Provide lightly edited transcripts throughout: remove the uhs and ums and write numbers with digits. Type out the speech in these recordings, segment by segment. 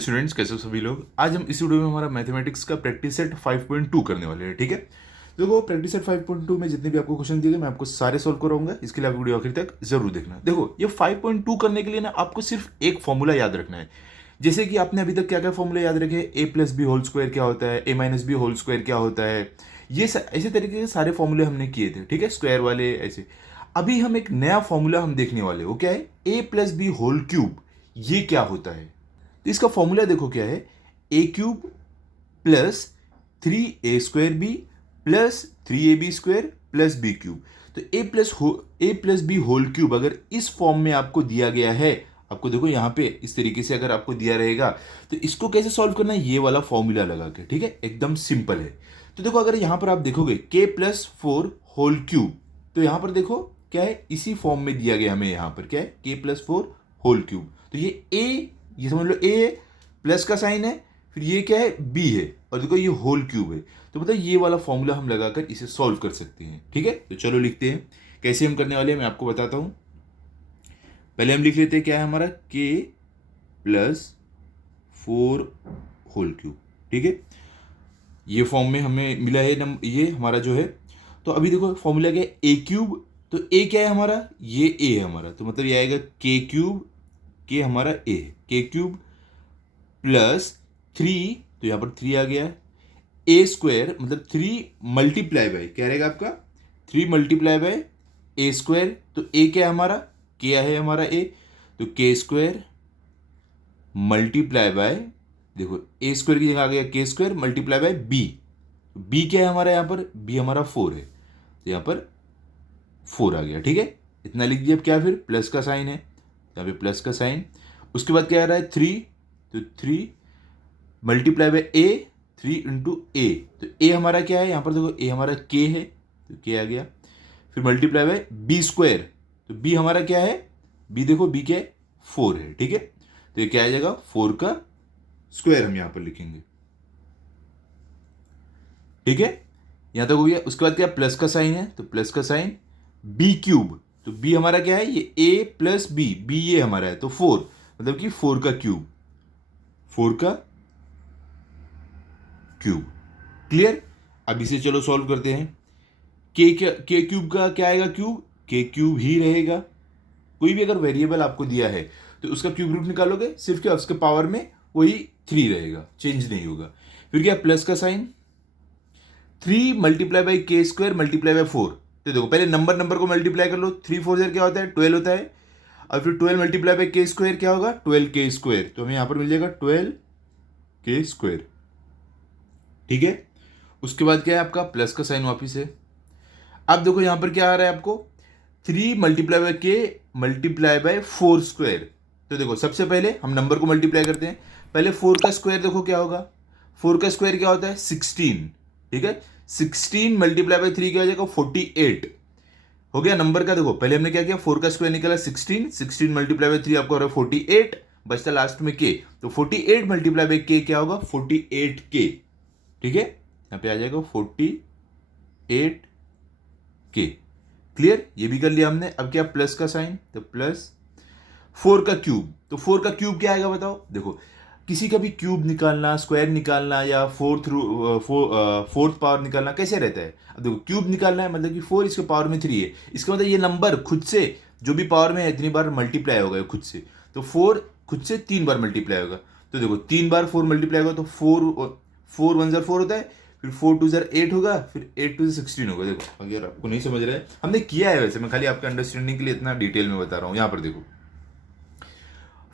Hello students, कैसे हो सभी लोग। आज हम इस वीडियो में हमारा मैथमेटिक्स का प्रैक्टिस सेट 5.2 करने वाले हैं। ठीक है, देखो प्रैक्टिस सेट 5.2 में जितने भी आपको क्वेश्चन दिए गए मैं आपको सारे सॉल्व कराऊंगा। इसके लिए आप वीडियो आखिर तक जरूर देखना। देखो ये 5.2 करने के लिए ना आपको सिर्फ एक फॉर्मूला याद रखना है। जैसे कि आपने अभी तक क्या क्या फॉर्मूला याद रखे, ए प्लस बी होल स्क्वायर क्या होता है, ए माइनस बी होल स्क्वायर क्या होता है, ये ऐसे तरीके के सारे फॉर्मूले हमने किए थे। ठीक है, स्क्वायर वाले ऐसे। अभी हम एक नया फॉर्मूला हम देखने वाले, वो क्या है, ए प्लस बी होल क्यूब। ये क्या होता है, तो इसका फॉर्मूला देखो क्या है, a cube plus 3a² b plus 3ab² plus b cube. तो a plus B whole cube अगर इस फॉर्म में आपको दिया गया है, आपको देखो यहां पे इस तरीके से अगर आपको दिया रहेगा तो इसको कैसे सॉल्व करना है, ये वाला फॉर्मूला लगा के। ठीक है, एकदम सिंपल है। तो देखो अगर यहां पर आप देखोगे k+4 होल क्यूब, तो यहां पर देखो क्या है, इसी फॉर्म में दिया गया हमें। यहां पर क्या है, k+4 होल क्यूब। तो ये समझ लो ए है, प्लस का साइन है, फिर ये क्या है, बी है, और देखो ये होल क्यूब है। तो मतलब ये वाला फॉर्मूला हम लगाकर इसे सॉल्व कर सकते हैं। ठीक है, तो चलो लिखते हैं। कैसे हम करने वाले हैं मैं आपको बताता हूं। पहले हम लिख लेते हैं क्या है हमारा, k+4 होल क्यूब। ठीक है, ये फॉर्म में हमें मिला है ये हमारा जो है। तो अभी देखो फॉर्मूला क्या है, ए क्यूब। तो ए क्या है हमारा, ये ए है हमारा, तो मतलब ये आएगा के क्यूब, के हमारा ए है, के क्यूब प्लस 3, तो यहां पर 3 आ गया। ए स्क्वायर मतलब 3 मल्टीप्लाई बाय क्या रहेगा आपका, 3 मल्टीप्लाई बाय ए स्क्वायर। तो ए क्या है हमारा, क्या है हमारा ए, तो के स्क्वायर मल्टीप्लाई बाय, देखो ए स्क्वायर की जगह आ गया के square multiply by b. B क्या है हमारा, यहां पर बी हमारा 4 है, तो यहां पर 4 आ गया। ठीक है, इतना लिख दिया। अब क्या, फिर प्लस का साइन है, यहाँ पे प्लस का साइन। उसके बाद क्या आ रहा है, 3, तो 3 मल्टीप्लाई बाय ए, 3 इंटू ए। तो ए हमारा क्या है, यहां पर देखो ए हमारा के है, तो के आ गया। फिर मल्टीप्लाई बाय बी स्क्वायर, तो बी हमारा क्या है, बी देखो बी क्या है, 4 है। ठीक है, तो ये क्या आ जाएगा, 4 का स्क्वायर हम यहां पर लिखेंगे। ठीक है, यहां तक हो गया। उसके बाद क्या, प्लस का साइन है, तो प्लस का साइन, बी क्यूब, तो बी हमारा क्या है, ये ए प्लस बी, बी ये हमारा है, तो 4 मतलब कि 4 का क्यूब, 4 का क्यूब। क्लियर। अब इसे चलो सॉल्व करते हैं। के क्यूब का क्या आएगा, क्यूब, के क्यूब ही रहेगा। कोई भी अगर वेरिएबल आपको दिया है तो उसका क्यूब रूट निकालोगे, सिर्फ क्या उसके पावर में वही 3 रहेगा, चेंज नहीं होगा। फिर क्या, प्लस का साइन, 3 मल्टीप्लाई बाई के स्क्वायर मल्टीप्लाई बाई 4। तो देखो पहले नंबर को मल्टीप्लाई कर लो, 3 4 क्या होता है, 12 होता है। और फिर 12 मल्टीप्लाई बाई के स्क्वायर क्या होगा, 12 के स्क्वायर। तो हमें यहां पर मिल जाएगा 12 के स्क्वायर। ठीक है, उसके बाद क्या है आपका, प्लस का साइन वापिस है। अब देखो यहां पर क्या आ रहा है आपको, 3 मल्टीप्लाई बाय के मल्टीप्लाई बाय 4 स्क्वायर। तो देखो सबसे पहले हम नंबर को मल्टीप्लाई करते हैं। पहले 4 का स्क्वायर देखो क्या होगा, 4 का स्क्वायर क्या होता है, 16। ठीक है, 16 मल्टीप्लाई बाय 3 क्या हो जाएगा, 48 हो गया नंबर का। देखो पहले हमने क्या किया, 4 का स्क्वायर निकाला 16, 16 मल्टीप्लाई बाय 3 आपको हो रहा है 48, बचता लास्ट में के। तो 48 मल्टीप्लाई बाय के क्या होगा, 48 के। ठीक है, यहां पे आ जाएगा 48 के। क्लियर, ये भी कर लिया हमने। अब क्या, प्लस का साइन, तो प्लस 4 का क्यूब। तो 4 का क्यूब क्या आएगा बताओ। देखो किसी का भी क्यूब निकालना, स्क्वायर निकालना या फोर्थ पावर निकालना कैसे रहता है। अब देखो क्यूब निकालना है मतलब कि 4 इसके पावर में 3 है, इसका मतलब ये नंबर खुद से जो भी पावर में है इतनी बार मल्टीप्लाई होगा खुद से। तो 4 खुद से 3 बार मल्टीप्लाई होगा। तो देखो 3 बार 4 मल्टीप्लाई होगा, तो 4 1 ज़र 4 होता है, फिर 4 2 ज़र 8 होगा, फिर 8 2 16 होगा। देखो अगर आपको नहीं समझ रहा है, हमने किया है वैसे, मैं खाली आपके अंडरस्टैंडिंग के लिए इतना डिटेल में बता रहा हूँ। यहाँ पर देखो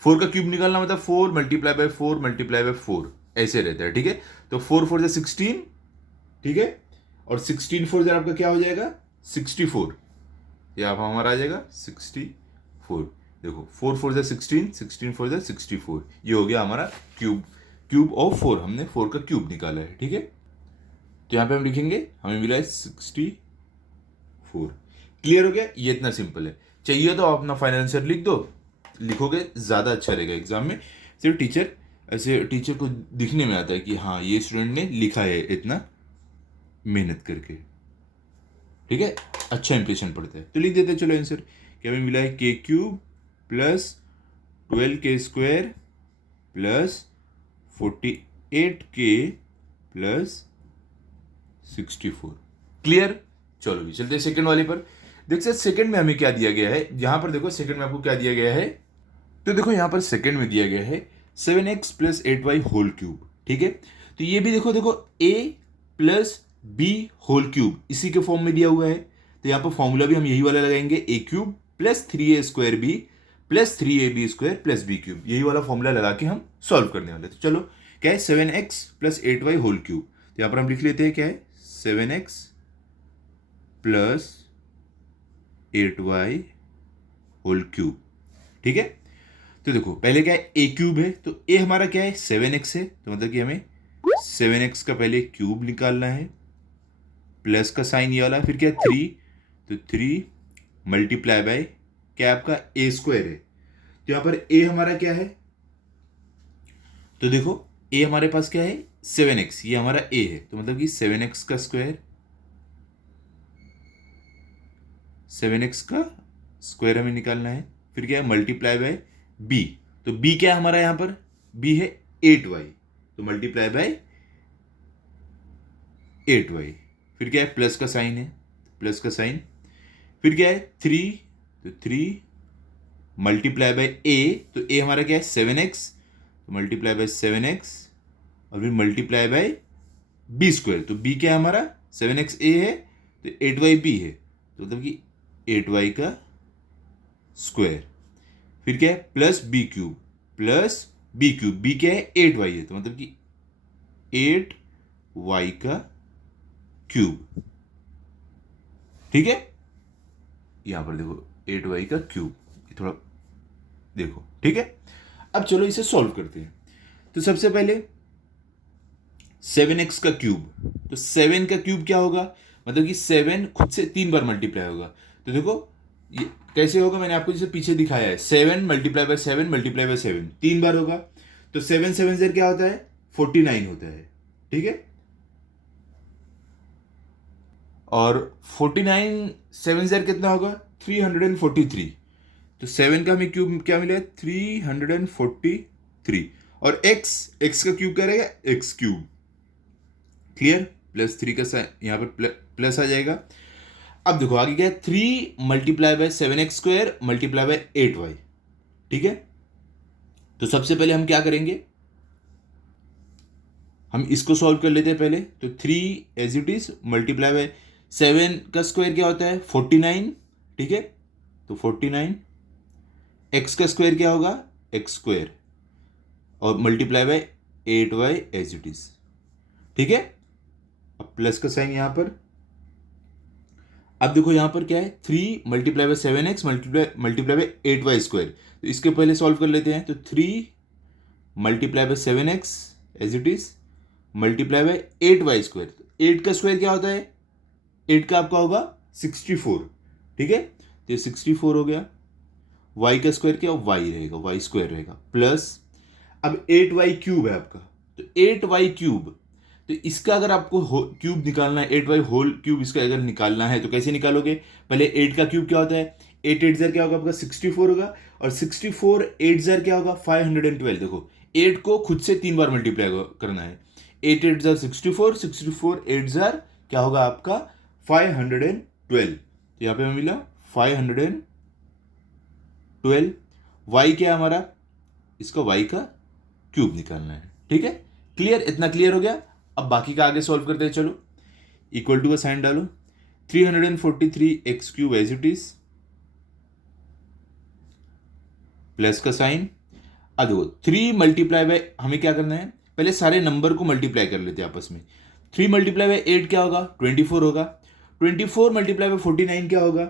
4 का क्यूब निकालना मतलब 4 मल्टीप्लाई बाय 4 मल्टीप्लाई बाय 4 ऐसे रहता है। ठीक है, तो 4 4 16। ठीक है, और 16 4 आपका क्या हो जाएगा, 64। ये आप हमारा आ जाएगा 64। देखो 4 4 16, 16 4 64, ये हो गया हमारा क्यूब, क्यूब ऑफ 4। हमने 4 का क्यूब निकाला है। ठीक है, तो यहां पे हम लिखेंगे हमें मिला है 64। क्लियर हो गया, ये इतना सिंपल है। चाहिए तो आप अपना फाइनल आंसर लिख दो, लिखोगे ज़्यादा अच्छा रहेगा एग्जाम में। सिर्फ टीचर को दिखने में आता है कि हाँ ये स्टूडेंट ने लिखा है इतना मेहनत करके। ठीक है, अच्छा इंप्रेशन पड़ता है। तो लिख देते हैं चलो आंसर, क्या हमें मिला है, के क्यूब प्लस 12 के square plus 48k plus 64। Clear. चलो जी चलते हैं सेकंड वाले पर। देख सकते सेकंड में हमें क्या दिया गया है, यहां पर देखो सेकंड में आपको क्या दिया गया है, तो देखो यहां पर सेकंड में दिया गया है 7x plus 8y whole cube. ठीक है, तो ये भी देखो देखो a plus B whole cube इसी के फॉर्म में दिया हुआ है, तो यहां पर फॉर्मूला भी हम यही वाला लगाएंगे, a cube plus 3a² b plus 3ab² plus b cube, यही वाला फॉर्मूला लगा के हम सॉल्व करने वाले। तो चलो क्या है 7x plus 8y whole cube, तो यहां पर हम लिख लेते हैं क्या है 7x plus 8y whole cube. ठीक है, तो देखो पहले क्या है ए क्यूब है, तो ए हमारा क्या है 7x है, तो मतलब कि हमें 7x का पहले क्यूब निकालना है, प्लस का साइन ये वाला, फिर क्या 3, तो 3 मल्टीप्लाई बाय क्या आपका a² है, तो यहां पर a हमारा क्या है, तो देखो a हमारे पास क्या है 7x, ये हमारा a है, तो मतलब कि 7x का स्क्वायर, 7x का स्क्वायर हमें निकालना है, फिर क्या है मल्टीप्लाई बाय b, तो b क्या है हमारा यहां पर, b है 8y, तो मल्टीप्लाई बाय 8y, फिर क्या है प्लस का साइन है, प्लस का साइन, फिर क्या है 3, तो 3 मल्टीप्लाई बाय a, तो a हमारा क्या है 7x, तो मल्टीप्लाई बाय 7x, और फिर मल्टीप्लाई बाय b², तो b क्या है हमारा 7x a है, तो 8y b है, तो मतलब कि 8y का स्क्वायर, फिर क्या है plus b cube plus b cube, b क्या है 8y है, तो मतलब कि 8y का क्यूब। ठीक है, यहां पर देखो 8y का क्यूब, ये थोड़ा देखो। ठीक है, अब चलो इसे सॉल्व करते हैं। तो सबसे पहले 7x का क्यूब, तो 7 का क्यूब क्या होगा, मतलब कि 7 खुद से 3 बार मल्टीप्लाई होगा, तो देखो ये कैसे होगा, मैंने आपको जैसे पीछे दिखाया है 7 मल्टीप्लाई बाय 7 मल्टीप्लाई बाय 7 3 बार होगा, तो 7 7 से क्या होता है 49 होता है। ठीक है, और 49 7 से कितना होगा 343, तो 7 का हमें क्यूब क्या मिला 343, और x का क्यूब क्या रहेगा x क्यूब। क्लियर, प्लस 3 का यहां पर प्लस आ जाएगा। अब देखो आगे क्या है 3 multiply bye 7x² multiply by 8y। ठीक है, तो सबसे पहले हम क्या करेंगे, हम इसको सॉल्व कर लेते हैं पहले, तो 3 as it is multiply by 7 का स्क्वायर क्या होता है 49। ठीक है, तो 49, x का स्क्वायर क्या होगा x², और multiply by 8y as it is. ठीक है, अब प्लस का साइन यहां पर, अब देखो यहां पर क्या है 3 multiply by 7x multiply by 8y², तो इसके पहले सॉल्व कर लेते हैं, तो 3 multiply by 7x as it is multiply by 8y², 8 का स्क्वायर क्या होता है 8 का आपका होगा 64। ठीक है, तो ये 64 हो गया, y का स्क्वायर क्या y रहेगा y² रहेगा, प्लस अब 8y³ है आपका, तो 8y³, तो इसका अगर आपको क्यूब निकालना है 8y होल क्यूब, इसका अगर निकालना है तो कैसे निकालोगे, पहले 8 का क्यूब क्या होता है 8 8 ज़र क्या होगा आपका 64 होगा, और 64 8 ज़र क्या होगा 512। देखो 8 को खुद से 3 बार मल्टीप्लाई करना है, 8 8 ज़र 64, 64 8 ज़र क्या होगा आपका 512, तो यहाँ पे हमें मिला 512। y क्या है हमारा, इसका y का क्यूब निकालना है। ठीक है, क्लियर, इतना क्लियर हो गया। अब बाकी का आगे सॉल्व करते हैं, चलो इक्वल टू का साइन डालो, 343x³ as it is, plus का साइन, अब देखो 3 मल्टीप्लाई बाय, हमें क्या करना है पहले सारे नंबर को मल्टीप्लाई कर लेते हैं आपस में, 3 मल्टीप्लाई बाय 8 क्या होगा 24 होगा, 24 मल्टीप्लाई बाय 49 क्या होगा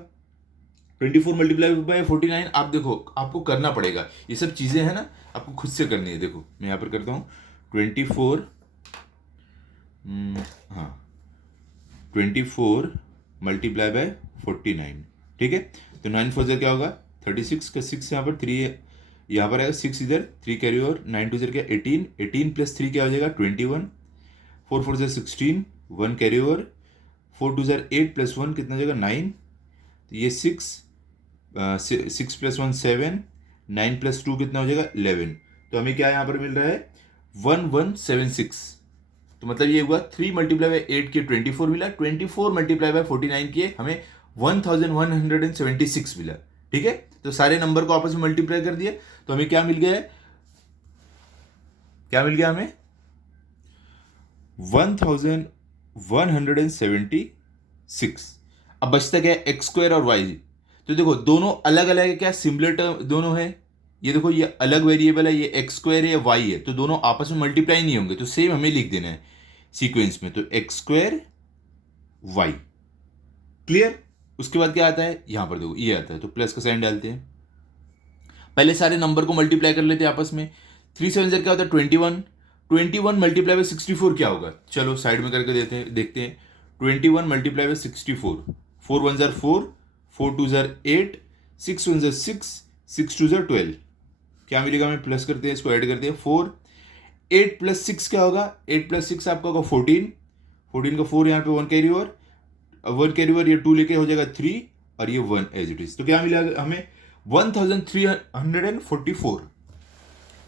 24 मल्टीप्लाई बाय 49, आप देखो आपको करना पड़ेगा, ये सब चीज़ें हैं ना आपको खुद से करनी है। देखो मैं यहाँ पर करता हूँ 24, हाँ 24 मल्टीप्लाई बाय 49। ठीक है, तो 9 4 ज़र क्या होगा 36 का 6 यहाँ पर 3 यहाँ पर आएगा 6 इधर 3 कैरी ओवर, 9 2 ज़र क्या 18, 18 प्लस 3 क्या हो जाएगा 21, 4 4 ज़र 16, 1 कैरी ओवर, 4 2 ज़र 8 प्लस 1 कितना हो जाएगा 9, तो ये 6 प्लस 1 7, 9 प्लस 2 कितना हो जाएगा 11, तो हमें क्या यहाँ पर मिल रहा है 1176। तो मतलब ये हुआ 3 मल्टीप्लाई बाय 8 किए 24 मिला, 24 मल्टीप्लाई बाय 49 किए हमें 1176 मिला। ठीक है, तो सारे नंबर को आपस में मल्टीप्लाई कर दिया तो हमें क्या मिल गया है, क्या मिल गया हमें 1176। अब बचता क्या है, एक्स स्क्वायर और वाई। तो देखो दोनों अलग अलग है, क्या सिमिलर टर्म दोनों है। ये देखो ये अलग वेरिएबल है, ये एक्स स्क्वायर है, ये वाई है, तो दोनों आपस में मल्टीप्लाई नहीं होंगे, तो सेम हमें लिख देना है सीक्वेंस में। तो एक्स स्क्वायर वाई, क्लियर। उसके बाद क्या आता है, यहां पर देखो ये आता है, तो प्लस का साइन डालते हैं। पहले सारे नंबर को मल्टीप्लाई कर लेते हैं आपस में। 3 7 क्या होता है 21, 21 मल्टीप्लाई बाय 64 क्या होगा, चलो साइड में करके देखते हैं। 21 मल्टीप्लाई बाय 64, 4 1 4, 4 2 8, 6 1 6, 6 2 12। क्या मिलेगा, हमें प्लस करते हैं, इसको ऐड करते हैं 4। 8 प्लस 6 क्या होगा, 8 प्लस 6 आपका होगा 14, 14 का 4 यहाँ पे 1 कैरी ओवर, 1 कैरी ओवर, ये 2 लेके हो जाएगा 3 और ये 1 एज इट इज। तो क्या मिला हमें 1344।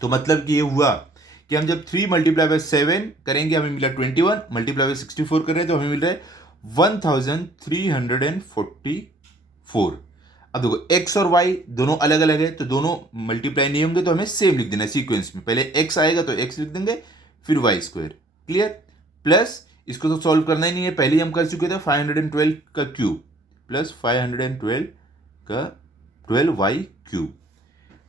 तो मतलब कि ये हुआ कि हम जब 3 मल्टीप्लाई बाय 7 करेंगे हमें मिला 21, मल्टीप्लाई बाय 64 कर रहे हैं तो हमें मिल रहा है 1344। अब देखो x और y दोनों अलग अलग है, तो दोनों मल्टीप्लाई नहीं होंगे, तो हमें सेम लिख देना है सीक्वेंस में। पहले x आएगा तो x लिख देंगे, फिर वाई स्क्वायर, क्लियर। प्लस इसको तो सॉल्व करना ही नहीं है, पहले ही हम कर चुके थे 512 का क्यूब प्लस 512 का 12y क्यूब।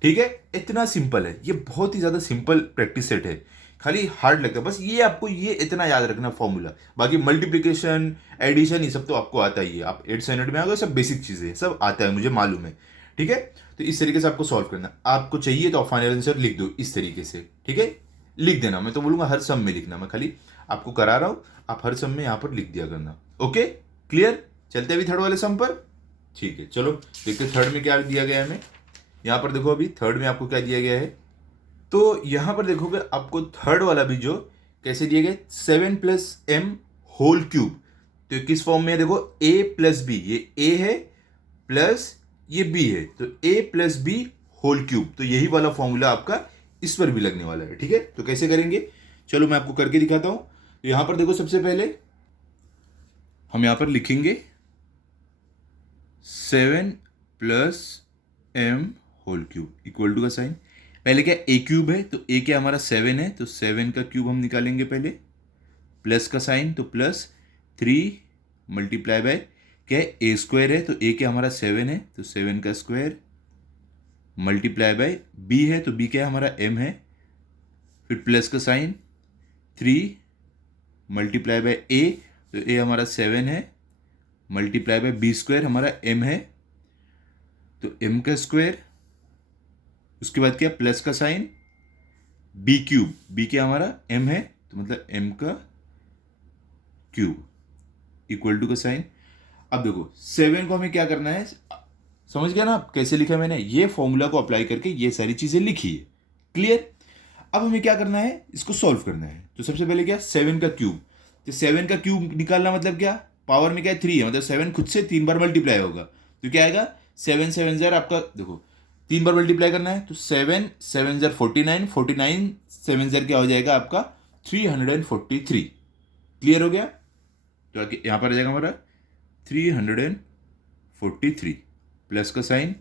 ठीक है, इतना सिंपल है, ये बहुत ही ज्यादा सिंपल प्रैक्टिस सेट है, खाली हार्ड लगता है। बस ये आपको ये इतना याद रखना फॉर्मूला, बाकी मल्टीप्लिकेशन एडिशन ये सब तो आपको आता ही है, आप 8 स्टैंडर्ड में आ गए, सब बेसिक चीजें सब आता है, मुझे मालूम है। ठीक है, तो इस तरीके से आपको सॉल्व करना, आपको चाहिए तो आप फाइनल आंसर लिख दो इस तरीके से। ठीक है, लिख देना, मैं तो बोलूंगा हर सम में लिखना, मैं खाली आपको करा रहा हूं, आप हर सम में यहां पर लिख दिया करना। Okay, clear. चलते अभी थर्ड वाले सम पर। ठीक है, चलो देखते थर्ड में क्या दिया गया है हमें। यहां पर देखो अभी थर्ड में आपको क्या दिया गया है, तो यहां पर देखोगे आपको थर्ड वाला भी जो कैसे दिया गया 7 प्लस एम होल क्यूब। तो किस फॉर्म में है, देखो a प्लस बी, ये a है प्लस ये b है, तो a plus B whole cube. तो यही वाला फॉर्मूला आपका इस पर भी लगने वाला है। ठीक है, तो कैसे करेंगे, चलो मैं आपको करके दिखाता हूं। तो यहां पर देखो सबसे पहले हम यहां पर लिखेंगे 7 plus m whole cube equal to का साइन, पहले क्या ए क्यूब है, तो ए क्या हमारा 7 है, तो 7 का क्यूब हम निकालेंगे पहले, प्लस का साइन, तो प्लस 3 मल्टीप्लाई बाय क्या है ए स्क्वायर है, तो ए क्या हमारा 7 है, तो 7 का स्क्वायर मल्टीप्लाई बाय बी है, तो बी क्या हमारा एम है, फिर प्लस का साइन 3 मल्टीप्लाई बाय ए, तो ए हमारा 7 है, मल्टीप्लाई बाय बी स्क्वायर हमारा एम है, तो एम का स्क्वायर, उसके बाद क्या प्लस का साइन बी क्यूब, बी क्या हमारा एम है, तो मतलब एम का क्यूब इक्वल टू का साइन। अब देखो 7 को हमें क्या करना है, समझ गया ना आप कैसे लिखा मैंने, ये फॉर्मूला को अप्लाई करके ये सारी चीजें लिखी है, क्लियर। अब हमें क्या करना है, इसको सॉल्व करना है। तो सबसे पहले क्या 7 का क्यूब, तो 7 का क्यूब निकालना मतलब क्या, पावर में क्या है 3 है, मतलब 7 खुद से 3 बार मल्टीप्लाई होगा, तो क्या आएगा 7 7 ज़र आपका, देखो 3 बार मल्टीप्लाई करना है, तो 7 7 ज़र 49, 49 7 ज़र क्या हो जाएगा आपका 343, क्लियर हो गया। तो यहां पर आ जाएगा हमारा 343 प्लस का साइन।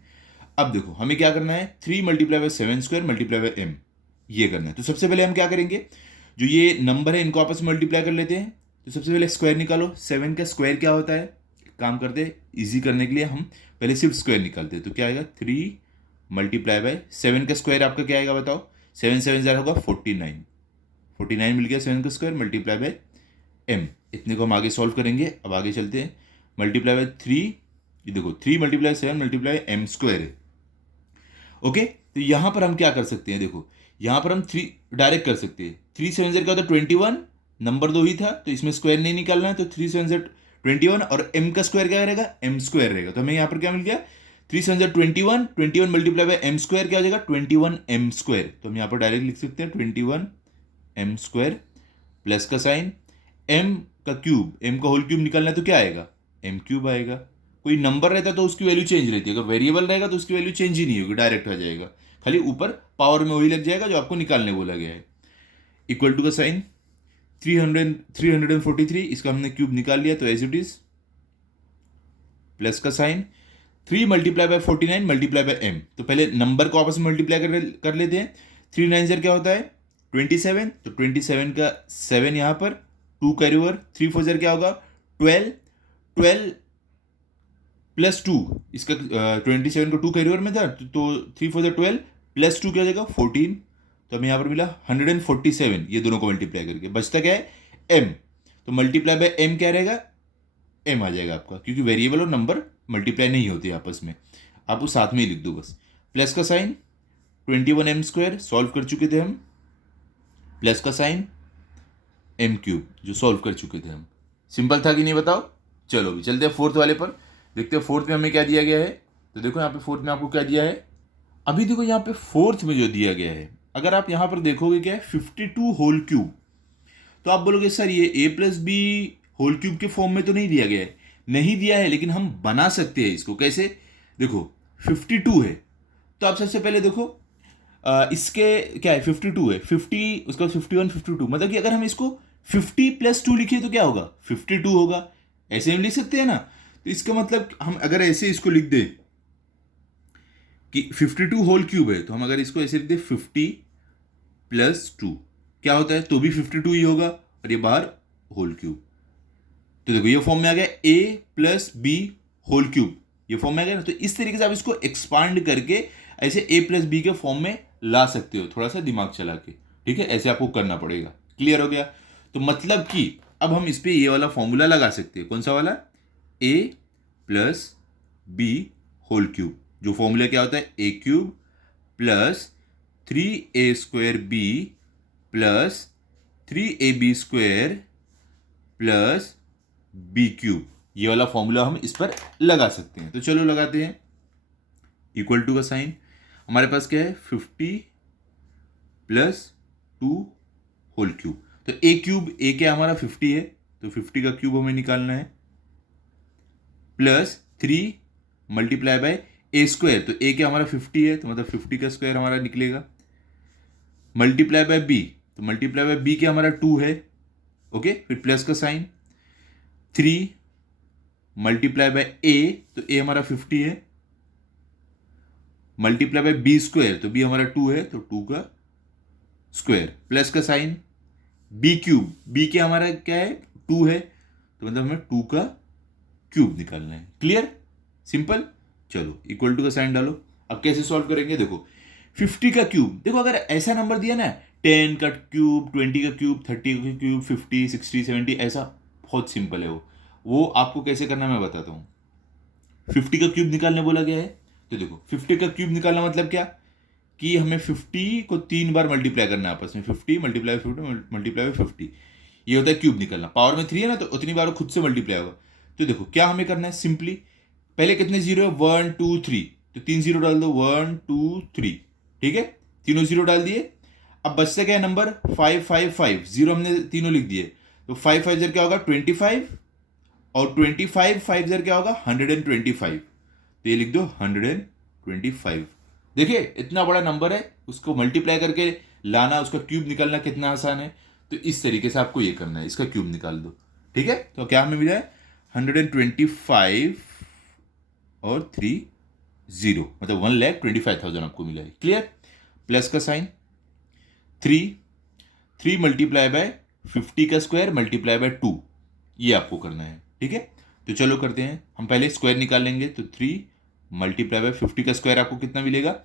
अब देखो हमें क्या करना है, 3 multiply by 7 square multiply by m, ये करना है। तो सबसे पहले हम क्या करेंगे, जो ये नंबर है इनको आपस में मल्टीप्लाई कर लेते हैं। तो सबसे पहले स्क्वायर निकालो, 7 का स्क्वायर क्या होता है, काम करते हैं इजी करने के लिए हम पहले सिर्फ स्क्वायर निकालते हैं। तो क्या आएगा 3 मल्टीप्लाई बाय 7 का स्क्वायर आपका क्या आएगा बताओ, 7 7 ज़रा होगा 49, 49 मिल गया 7 का स्क्वायर मल्टीप्लाई बाय एम। इतने को हम आगे सॉल्व करेंगे। अब आगे चलते हैं, मल्टीप्लाई बाय 3, ये देखो 3 मल्टीप्लाई 7 मल्टीप्लाई एम स्क्वायर है। ओके, तो यहां पर हम क्या कर सकते हैं, देखो यहां पर हम 3 डायरेक्ट कर सकते हैं। 3 7 ज़र क्या होता है 21, नंबर 2 ही था तो इसमें स्क्वायर नहीं निकालना है, तो 3 7 ज़र 21 और m का स्क्वायर क्या रहेगा, m स्क्वायर रहेगा। तो हमें यहाँ पर क्या मिल गया 3 7 ज़र 21, 21 मल्टीप्लाई बाय m स्क्वायर क्या हो जाएगा 21 m स्क्वायर। तो हम यहाँ पर डायरेक्ट लिख सकते हैं 21 m स्क्वायर प्लस का साइन m का क्यूब, m का होल क्यूब निकालना है तो क्या आएगा m क्यूब आएगा। कोई नंबर रहता तो उसकी वैल्यू चेंज रहती है, अगर वेरिएबल रहेगा तो उसकी वैल्यू चेंज ही नहीं होगी, डायरेक्ट आ जाएगा, खाली ऊपर पावर में वही लग जाएगा जो आपको निकालने बोला गया है। इक्वल टू का साइन 343, इसका हमने क्यूब निकाल लिया तो एज इट इज, प्लस का sign 3 multiply by 49 multiply by m। तो पहले नंबर को आपस में मल्टीप्लाई कर लेते हैं। 3 9 जर क्या होता है 27, तो 27 का 7 यहाँ पर, 2 कैरी ओवर, 3 4 जर क्या होगा 12, 12 प्लस 2, इसका 27 को 2 कैरी ओवर में था, तो 3 4 12 प्लस 2 क्या हो जाएगा 14। तो हमें यहाँ पर मिला 147, ये दोनों को मल्टीप्लाई करके बचता क्या है m। तो मल्टीप्लाई बाय m क्या रहेगा, m आ जाएगा आपका, क्योंकि वेरिएबल और नंबर मल्टीप्लाई नहीं होते आपस में, आप वो साथ में ही लिख दो बस। प्लस का साइन 21m² सॉल्व कर चुके थे हम, प्लस का साइन m³ जो सॉल्व कर चुके थे हम। सिंपल था कि नहीं बताओ। चलो भी चलते हैं फोर्थ वाले पर, देखते हैं फोर्थ में हमें क्या दिया गया है। तो देखो यहाँ पे फोर्थ में आपको क्या दिया है, अभी देखो यहाँ पे फोर्थ में जो दिया गया है, अगर आप यहाँ पर देखोगे क्या है 52 होल क्यूब, तो आप बोलोगे सर ये a plus B whole cube के फॉर्म में तो नहीं दिया गया है। नहीं दिया है, लेकिन हम बना सकते हैं इसको। कैसे, देखो 52 है, तो आप सबसे पहले देखो इसके क्या है 52 है, 50 उसका 51 52, मतलब कि अगर हम इसको 50 प्लस 2 लिखिए तो क्या होगा 52 होगा। ऐसे हम लिख सकते हैं ना। तो इसका मतलब हम अगर ऐसे इसको लिख दें कि 52 होल क्यूब है, तो हम अगर इसको ऐसे लिख दें 50 प्लस 2 क्या होता है, तो भी 52 ही होगा, और ये बाहर होल क्यूब। तो देखो ये फॉर्म में आ गया a plus B whole cube, ये फॉर्म में आ गया ना। तो इस तरीके से आप इसको एक्सपांड करके ऐसे a प्लस बी के फॉर्म में ला सकते हो, थोड़ा सा दिमाग चला के, ठीक है, ऐसे आपको करना पड़ेगा। क्लियर हो गया। तो मतलब कि अब हम इस पे ये वाला फॉर्मूला लगा सकते हैं। कौन सा वाला, a plus B whole cube, जो फॉर्मूला क्या होता है a³ plus 3a² b plus 3ab² plus b³। ये वाला फॉर्मूला हम इस पर लगा सकते हैं। तो चलो लगाते हैं। इक्वल टू का साइन हमारे पास क्या है 50 प्लस 2 होल क्यूब। तो a³ क्या हमारा 50 है, तो 50 का क्यूब हमें निकालना है, प्लस 3 मल्टीप्लाई बाय a²। तो a क्या हमारा 50 है, तो मतलब 50 का स्क्वायर हमारा निकलेगा, मल्टीप्लाई बाय b, तो मल्टीप्लाई बाय b क्या हमारा 2 है, ओके। फिर प्लस का साइन 3 मल्टीप्लाई बाय a, तो a हमारा 50 है, मल्टीप्लाई बाय b², तो b हमारा 2 है, तो 2 का स्क्वायर, प्लस का साइन b³, b क्या हमारा क्या है 2 है, तो मतलब हमें 2 का क्यूब निकालना है। Clear, simple. चलो इक्वल टू का साइन डालो। अब कैसे सॉल्व करेंगे, देखो 50 का क्यूब, देखो अगर ऐसा नंबर दिया ना 10 का क्यूब, 20 का क्यूब, 30 का क्यूब, 50 60 70, ऐसा बहुत सिंपल है वो आपको कैसे करना मैं बताता हूँ। 50 का क्यूब निकालने बोला गया है, तो देखो 50 का क्यूब निकालना मतलब क्या कि हमें 50 को 3 बार मल्टीप्लाई करना है आपस में, 50 मल्टीप्लाई 50 मल्टीप्लाई 50, ये होता है क्यूब निकालना। पावर में 3 है ना, तो उतनी बार खुद से मल्टीप्लाई होगा। तो देखो क्या हमें करना है, सिंपली पहले कितने जीरो है 1 2 3, तो 3 जीरो डाल दो 1 2 3, ठीक है, तीनों जीरो डाल दिए। अब बचता क्या है नंबर 5 5 5, जीरो हमने तीनों लिख दिए, तो 5 5 जर क्या होगा 25, और 25 5 जर क्या होगा 125, तो ये लिख दो 125। देखिए इतना बड़ा नंबर है, उसको मल्टीप्लाई करके लाना, उसका क्यूब निकालना कितना आसान है। तो इस तरीके से आपको ये करना है, इसका क्यूब निकाल दो, ठीक है। तो क्या हमें मिला है 125 और 3 0, मतलब 1,25,000 आपको मिला है। क्लियर, प्लस का साइन 3 मल्टीप्लाई बाय 50 का स्क्वायर मल्टीप्लाई बाय 2, ये आपको करना है, ठीक है। तो चलो करते हैं, हम पहले स्क्वायर निकाल लेंगे। तो 3 मल्टीप्लाई बाय 50 का स्क्वायर आपको कितना मिलेगा,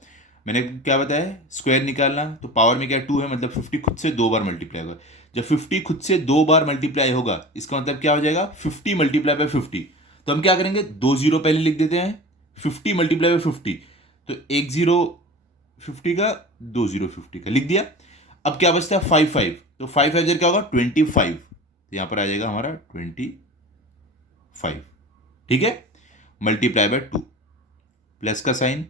मैंने क्या बताया स्क्वायर निकालना, तो पावर में क्या 2 है, मतलब 50 खुद से 2 बार मल्टीप्लाई होगा। जब 50 खुद से 2 बार मल्टीप्लाई होगा, इसका मतलब क्या हो जाएगा 50 मल्टीप्लाई बाय 50। तो हम क्या करेंगे 2 जीरो पहले लिख देते हैं, 50 मल्टीप्लाई बाय 50, तो 1 जीरो 50 का, 2 जीरो 50 का लिख दिया। अब क्या बचता है 5 5, तो 5 5 जर क्या होगा 25, तो यहां पर आ जाएगा हमारा 25, ठीक है, मल्टीप्लाई बाय 2, प्लस का साइन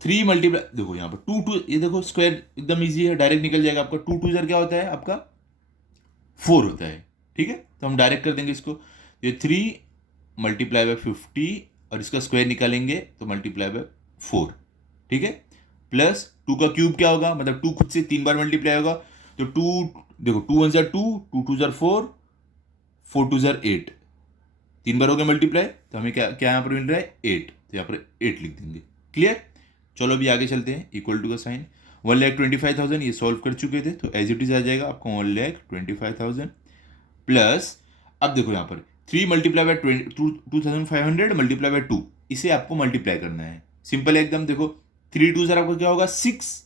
3 मल्टीप्लाई, देखो यहाँ पर 2 2, ये देखो स्क्वायर एकदम इजी है, डायरेक्ट निकल जाएगा आपका। 2 2 जर क्या होता है आपका 4 होता है, ठीक है। तो हम डायरेक्ट कर देंगे इसको, ये 3 मल्टीप्लाई बाय 50 और इसका स्क्वायर निकालेंगे तो मल्टीप्लाई बाय 4, ठीक है, प्लस 2 का क्यूब क्या होगा, मतलब 2 खुद से 3 बार मल्टीप्लाई होगा, तो 2 देखो 2 1 2, 2 2 4, 4 2 8, 3 बार हो गया मल्टीप्लाई, तो हमें क्या क्या यहाँ पर मिल रहा है 8, तो यहाँ पर 8 लिख देंगे। क्लियर। चलो अभी आगे चलते हैं। इक्वल टू का साइन 1,25,000 ये सॉल्व कर चुके थे, तो एज इट इज आ जाएगा आपको 1,25,000 प्लस, अब देखो यहाँ पर 3 मल्टीप्लाई बाय 2,500 मल्टीप्लाई बाय 2, इसे आपको मल्टीप्लाई करना है। सिंपल है एकदम। देखो 3 2 आपको क्या होगा 6,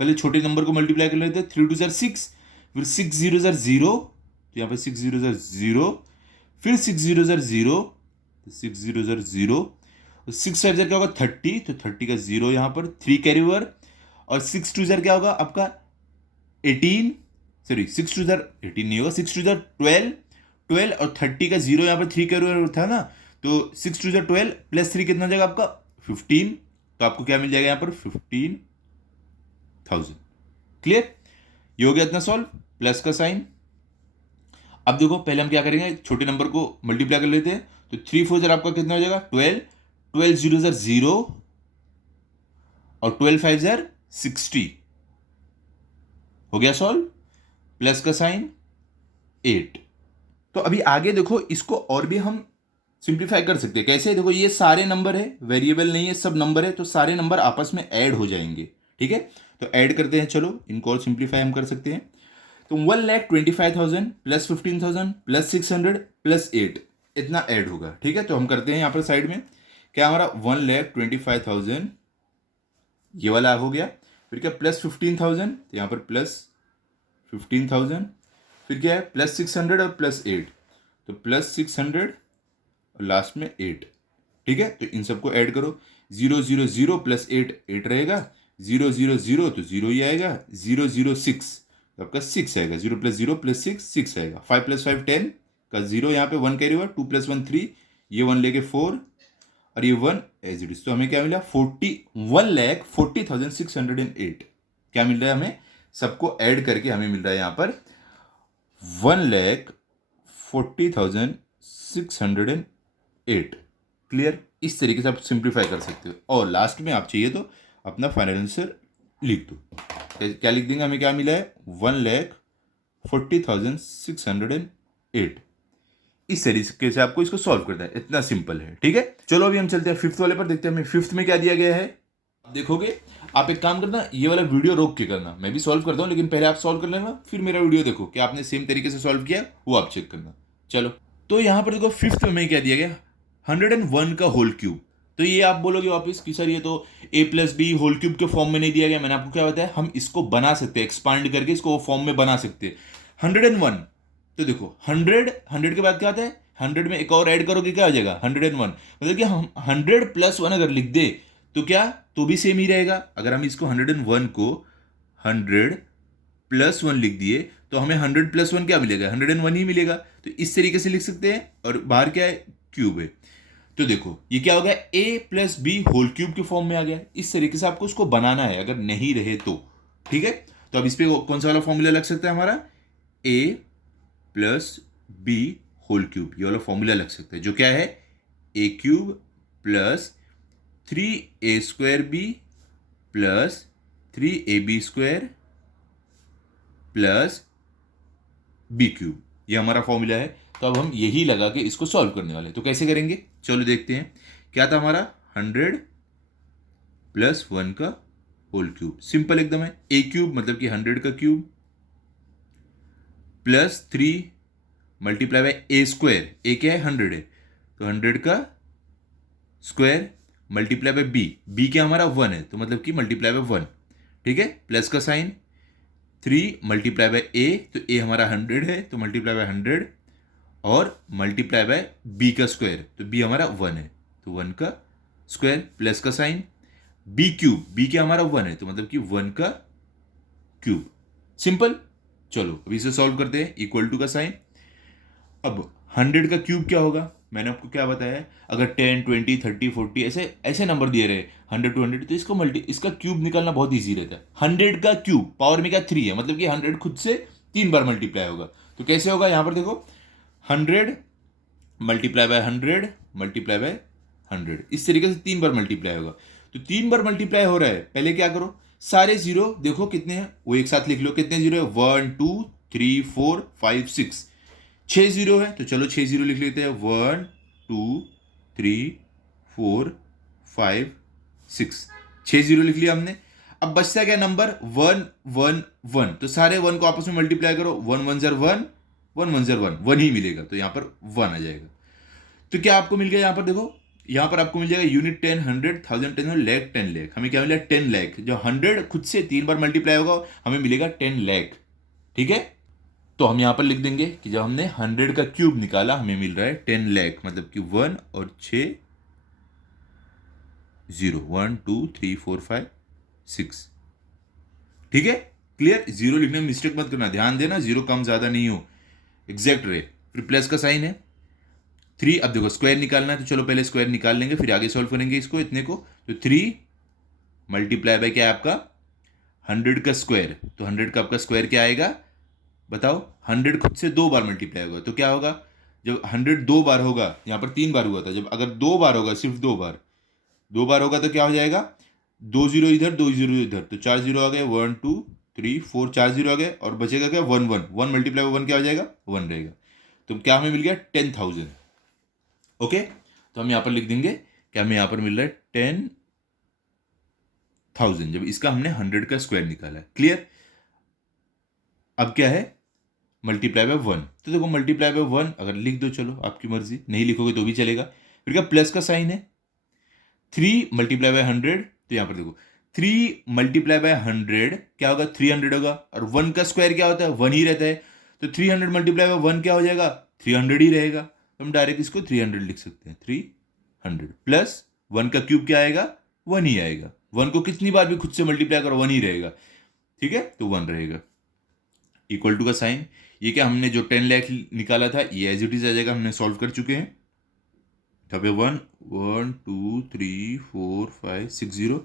पहले छोटे नंबर को मल्टीप्लाई कर लेते हैं। 3 2 6, फिर 6 0 0, तो यहाँ पर 6 0 0, फिर 6 0 0, 6 0 0, 6 5 क्या होगा 30, तो 30 का 0 यहाँ पर 3 कैरी ओवर, और 6 2 क्या होगा आपका 18, सॉरी 6 2 18 नहीं होगा, 6 2 12, 12 और 30 का 0 यहाँ पर 3 कैरी ओवर था ना, तो 6 2 12 प्लस 3 कितना हो जाएगा आपका 15, तो आपको क्या मिल जाएगा यहाँ पर 15,000। क्लियर। ये हो गया इतना सॉल्व, प्लस का साइन। अब देखो पहले हम क्या करेंगे, छोटे नंबर को मल्टीप्लाई कर लेते हैं, तो 3 4 आपका कितना हो जाएगा 12, 12 0 0, और 12 5 60, हो गया सॉल्व, प्लस का साइन 8। तो अभी आगे देखो इसको और भी हम सिंप्लीफाई कर सकते हैं। कैसे, देखो ये सारे नंबर है, वेरिएबल नहीं है, सब नंबर है, तो सारे नंबर आपस में ऐड हो जाएंगे। ठीक है, तो ऐड करते हैं, चलो इनको और सिंप्लीफाई हम कर सकते हैं। तो 1,25,000 प्लस 15,000 प्लस 600 प्लस 8, इतना ऐड होगा। ठीक है, तो हम करते हैं यहाँ पर साइड में क्या, हमारा 1,25,000 ये वाला हो गया, फिर क्या प्लस 15,000, तो यहाँ पर प्लस 15,000, फिर क्या है प्लस 600 और प्लस 8, तो प्लस 600 और लास्ट में 8। ठीक है, तो इन सबको ऐड करो, 0 0 0 प्लस 8 8 रहेगा, 0 0 0 तो 0 ही आएगा, 0 0 6 तो आपका 6 आएगा, 0 प्लस 0 प्लस 6 6 आएगा, 5 प्लस 5 10 का 0 यहाँ पे 1 कैरी ओवर, 2 प्लस 1 3, ये 1 लेके 4, और ये 1 एज इट इज, तो हमें क्या मिला 1,40,608। क्या मिल रहा है हमें, सबको ऐड करके हमें मिल रहा है यहाँ पर 1,40,608। क्लियर। इस तरीके से आप सिंप्लीफाई कर सकते हो, और लास्ट में आप चाहिए तो अपना फाइनल आंसर लिख दो। क्या लिख देंगे, हमें क्या मिला है 1,40,608। इस तरीके से आपको इसको सॉल्व करना है, इतना सिंपल है। ठीक है, चलो अभी हम चलते हैं फिफ्थ वाले पर, देखते हैं हमें फिफ्थ में क्या दिया गया है। देखोगे आप एक काम करना, ये वाला वीडियो रोक के करना, मैं भी सॉल्व करता हूँ लेकिन पहले आप सॉल्व कर लेना, फिर मेरा वीडियो देखो कि आपने सेम तरीके से सॉल्व किया, वो आप चेक करना। चलो, तो यहाँ पर देखो फिफ्थ में क्या दिया गया 101 का होल क्यूब। तो ये आप बोलोगे वापस कि सर ये तो a plus B whole cube के फॉर्म में नहीं दिया गया। मैंने आपको क्या बताया, हम इसको बना सकते हैं, एक्सपांड करके इसको फॉर्म में बना सकते हैं। 101, तो देखो 100 के बाद क्या आता है, 100 में एक और ऐड करोगे क्या हो जाएगा 101, मतलब कि हम 100 प्लस 1 अगर लिख दे तो क्या, तो भी सेम ही रहेगा। अगर हम इसको 101 को 100 प्लस 1 लिख दिए तो हमें 100 प्लस 1 क्या मिलेगा 101 ही मिलेगा। तो इस तरीके से लिख सकते हैं, और बाहर क्या है क्यूब है, तो देखो ये क्या हो गया a plus B whole cube के फॉर्म में आ गया। इस तरीके से आपको उसको बनाना है अगर नहीं रहे तो। ठीक है, तो अब इस पे कौन सा वाला फॉर्मूला लग सकता है हमारा, a plus B whole cube, ये वाला फॉर्मूला लग सकता है, जो क्या है a cube plus 3a square b plus 3ab square plus b cube, ये हमारा फॉर्मूला है। तो अब हम यही लगा के इसको सॉल्व करने वाले हैं। तो कैसे करेंगे, चलो देखते हैं। क्या था हमारा 100 प्लस 1 का होल क्यूब, सिंपल एकदम है। a क्यूब मतलब कि 100 का cube plus 3 multiply bye a square, a क्या है 100 है, तो 100 का स्क्वायर मल्टीप्लाई बाय b क्या हमारा 1 है, तो मतलब कि मल्टीप्लाई बाय 1। ठीक है, प्लस का साइन 3 मल्टीप्लाई बाय a, तो a हमारा 100 है तो मल्टीप्लाई बाय 100, और मल्टीप्लाई बाय b का स्क्वायर, तो b हमारा 1 है तो 1 का स्क्वायर, प्लस का साइन b क्यूब, b क्या हमारा 1 है तो मतलब कि 1 का क्यूब। सिंपल। चलो अभी इसे सॉल्व करते हैं, इक्वल टू का साइन। अब 100 का क्यूब क्या होगा, मैंने आपको क्या बताया है, अगर 10 20 30 40 ऐसे ऐसे नंबर दिए रहे 100 to 100, तो इसका क्यूब निकालना बहुत ईजी रहता है। 100 का क्यूब पावर में क्या 3 है, मतलब कि 100 खुद से 3 बार मल्टीप्लाई होगा। तो कैसे होगा, यहां पर देखो 100 मल्टीप्लाई बाय 100 मल्टीप्लाई बाय 100, इस तरीके से 3 बार मल्टीप्लाई होगा। तो 3 बार मल्टीप्लाई हो रहा है, पहले क्या करो सारे जीरो देखो कितने हैं, वो एक साथ लिख लो, कितने जीरो है, 1 2 3 4 5 6, 6 जीरो है, तो चलो 6 जीरो लिख लेते हैं, 1 2 3 4 5 6, 6 जीरो लिख लिया हमने। अब बचता क्या नंबर, 1 1 1, तो सारे 1 को आपस में मल्टीप्लाई करो, 1 1 ज़र 1, 1 1 ज़र 1, 1 ही मिलेगा, तो यहां पर 1 आ जाएगा। तो क्या आपको मिल गया, यहां पर देखो, यहां पर आपको मिल जाएगा यूनिट 10 100 1000 10 लाख 10 लाख, हमें क्या मिला 10 लाख, जो 100 खुद से 3 बार मल्टीप्लाई होगा हमें मिलेगा 10 लाख। ठीक है, तो हम यहां पर लिख देंगे कि जब हमने 100 का क्यूब निकाला हमें मिल रहा है 10 लाख, मतलब कि 1 और 6 0, 1 2 3 4 5 6। ठीक है, क्लियर, जीरो लिखने में मिस्टेक मत करना, ध्यान देना जीरो कम ज्यादा नहीं हो, एग्जैक्ट रहे। फिर प्लस का साइन है, 3, अब देखो स्क्वायर निकालना है, तो चलो पहले स्क्वायर निकाल लेंगे फिर आगे सॉल्व करेंगे इसको, इतने को। तो 3 मल्टीप्लाई बाय क्या है आपका 100 का स्क्वायर, तो 100 का आपका स्क्वायर क्या आएगा बताओ, 100 खुद से 2 बार मल्टीप्लाई होगा, तो क्या होगा, जब 100 2 बार होगा, यहां पर 3 बार हुआ था, जब अगर 2 बार होगा, सिर्फ 2 बार, 2 बार होगा तो क्या हो जाएगा, 2 जीरो इधर 2 जीरो इधर, तो 4 जीरो आ गए, 1 2 3 4, 4 जीरो आ गए, और बचेगा क्या 1 1, 1 मल्टीप्लाई 1 क्या हो जाएगा 1 रहेगा। तो क्या हमें मिल गया 10,000। ओके, तो हम यहां पर लिख देंगे कि हमें यहां पर मिल रहा है 10,000, जब इसका हमने 100 का स्क्वायर निकाला है। क्लियर, अब क्या है मल्टीप्लाई बाय 1, तो देखो मल्टीप्लाई बाय 1 अगर लिख दो चलो आपकी मर्जी, नहीं लिखोगे तो भी चलेगा। फिर क्या प्लस का साइन है, 3 मल्टीप्लाई बाय 100, तो यहां पर देखो 3 मल्टीप्लाई बाय 100 क्या होगा 300 होगा, और 1 का स्क्वायर क्या होता है 1 ही रहता है, तो 300 मल्टीप्लाई बाय 1 क्या हो जाएगा 300 ही रहेगा, तो हम डायरेक्ट इसको 300 लिख सकते हैं, 300 प्लस 1 का क्यूब क्या आएगा 1 ही आएगा, 1 को कितनी बार भी खुद से मल्टीप्लाई करो 1 ही रहेगा। ठीक है, तो 1 रहेगा, इक्वल टू का साइन, ये क्या हमने जो 10 लाख निकाला था ये एज इट इज आ जाएगा, हमने सॉल्व कर चुके हैं। यहाँ पे 1 1 2 3 4 5 6 0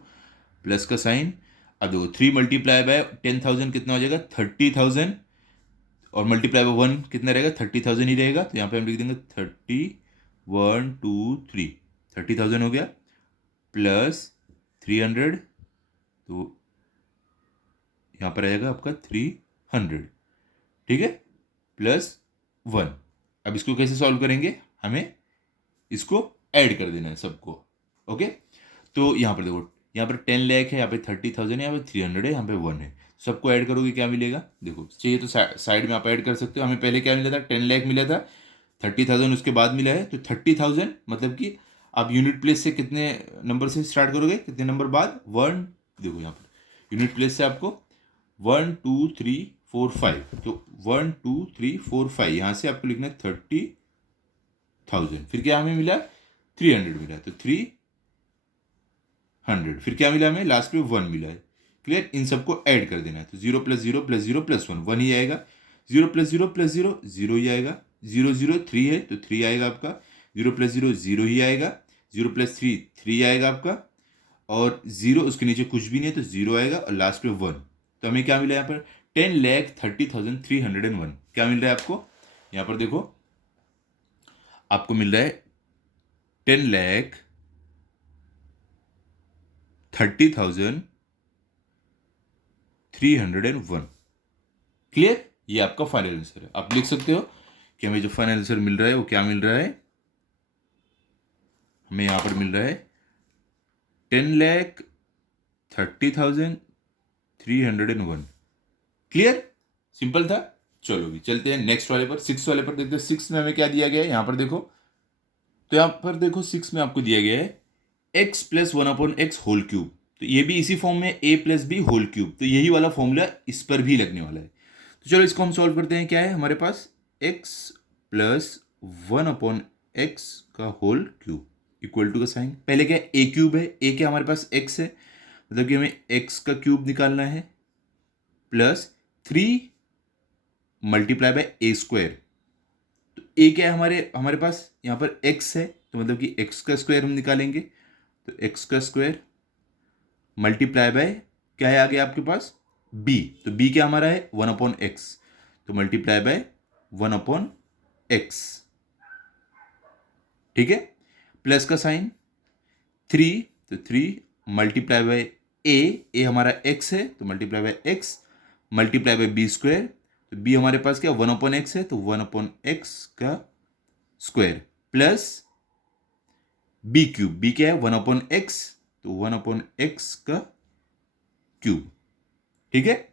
प्लस का साइन, अब देखो 3 मल्टीप्लाई बाय 10,000 कितना हो जाएगा 30,000, और मल्टीप्लाई बाय 1 कितना रहेगा 30,000 ही रहेगा, तो यहाँ पे हम लिख देंगे 30 1 2 3, 30,000 हो गया, प्लस 300, तो यहाँ पर आएगा आपका 300। ठीक है, प्लस 1, अब इसको कैसे सॉल्व करेंगे, हमें इसको ऐड कर देना है सबको। ओके, तो यहां पर देखो, यहाँ पर 10 लाख है, यहाँ पे 30,000 है, यहाँ पे 300 है, यहाँ पे 1 है, सबको ऐड करोगे क्या मिलेगा, देखो चाहिए तो साइड में आप ऐड कर सकते हो, हमें पहले क्या मिला था 10 लाख मिला था, 30,000 उसके बाद मिला है, तो 30,000 मतलब कि आप यूनिट प्लेस से कितने नंबर से स्टार्ट करोगे, कितने नंबर बाद 1, देखो यहाँ पर यूनिट प्लेस से आपको 1 2 3 4 5, तो 1 2 3 4 5 यहाँ से आपको लिखना है 30,000, फिर क्या हमें मिला 300 मिला, तो 300, फिर क्या मिला हमें लास्ट में 1 मिला है। क्लियर, इन सबको ऐड कर देना है, तो 0 प्लस 0 प्लस 0 प्लस 1, 1 ही आएगा, 0 प्लस 0 प्लस 0 0 ही आएगा, 0 0 3 है तो 3 आएगा आपका, 0 प्लस 0 0 ही आएगा, 0 प्लस 3 3 आएगा आपका, और 0 उसके नीचे कुछ भी नहीं है तो 0 आएगा, और लास्ट में 1, तो हमें क्या मिला यहाँ पर 10,30,301, क्या मिल रहा है आपको, यहाँ पर देखो आपको मिल रहा है 10,30,301। क्लियर, ये आपका फाइनल आंसर है, आप लिख सकते हो कि हमें जो फाइनल आंसर मिल रहा है वो क्या मिल रहा है, हमें यहां पर मिल रहा है 10,30,301। क्लियर, सिंपल था। चलो भी चलते हैं नेक्स्ट वाले पर, 6 वाले पर देखते हैं, 6 में हमें क्या दिया गया है, यहां पर देखो, तो यहां पर देखो 6 में आपको दिया गया है x plus 1/x whole cube, तो ये भी इसी फॉर्म में a plus B whole cube, तो यही वाला फॉर्मूला इस पर भी लगने वाला है। तो चलो इसको हम सॉल्व करते हैं, क्या है हमारे पास x प्लस 1/x का होल क्यूब इक्वल टू का साइन, पहले क्या a क्यूब है, a क्या हमारे पास x है, मतलब कि हमें x का क्यूब निकालना है, plus 3 multiply bye a square, तो a क्या है हमारे पास यहाँ पर x है, तो मतलब कि x का स्क्वायर हम निकालेंगे, तो x का स्क्वायर मल्टीप्लाई बाय क्या है आगे आपके पास b, तो b क्या हमारा है 1/x, तो मल्टीप्लाई बाय 1/x। ठीक है, प्लस का साइन 3, तो 3 मल्टीप्लाई बाय ए हमारा एक्स है तो multiply by x multiply by b square, तो बी हमारे पास क्या 1/x है तो 1/x का square plus b cube, b क्या है 1/x तो 1/x का क्यूब। ठीक है,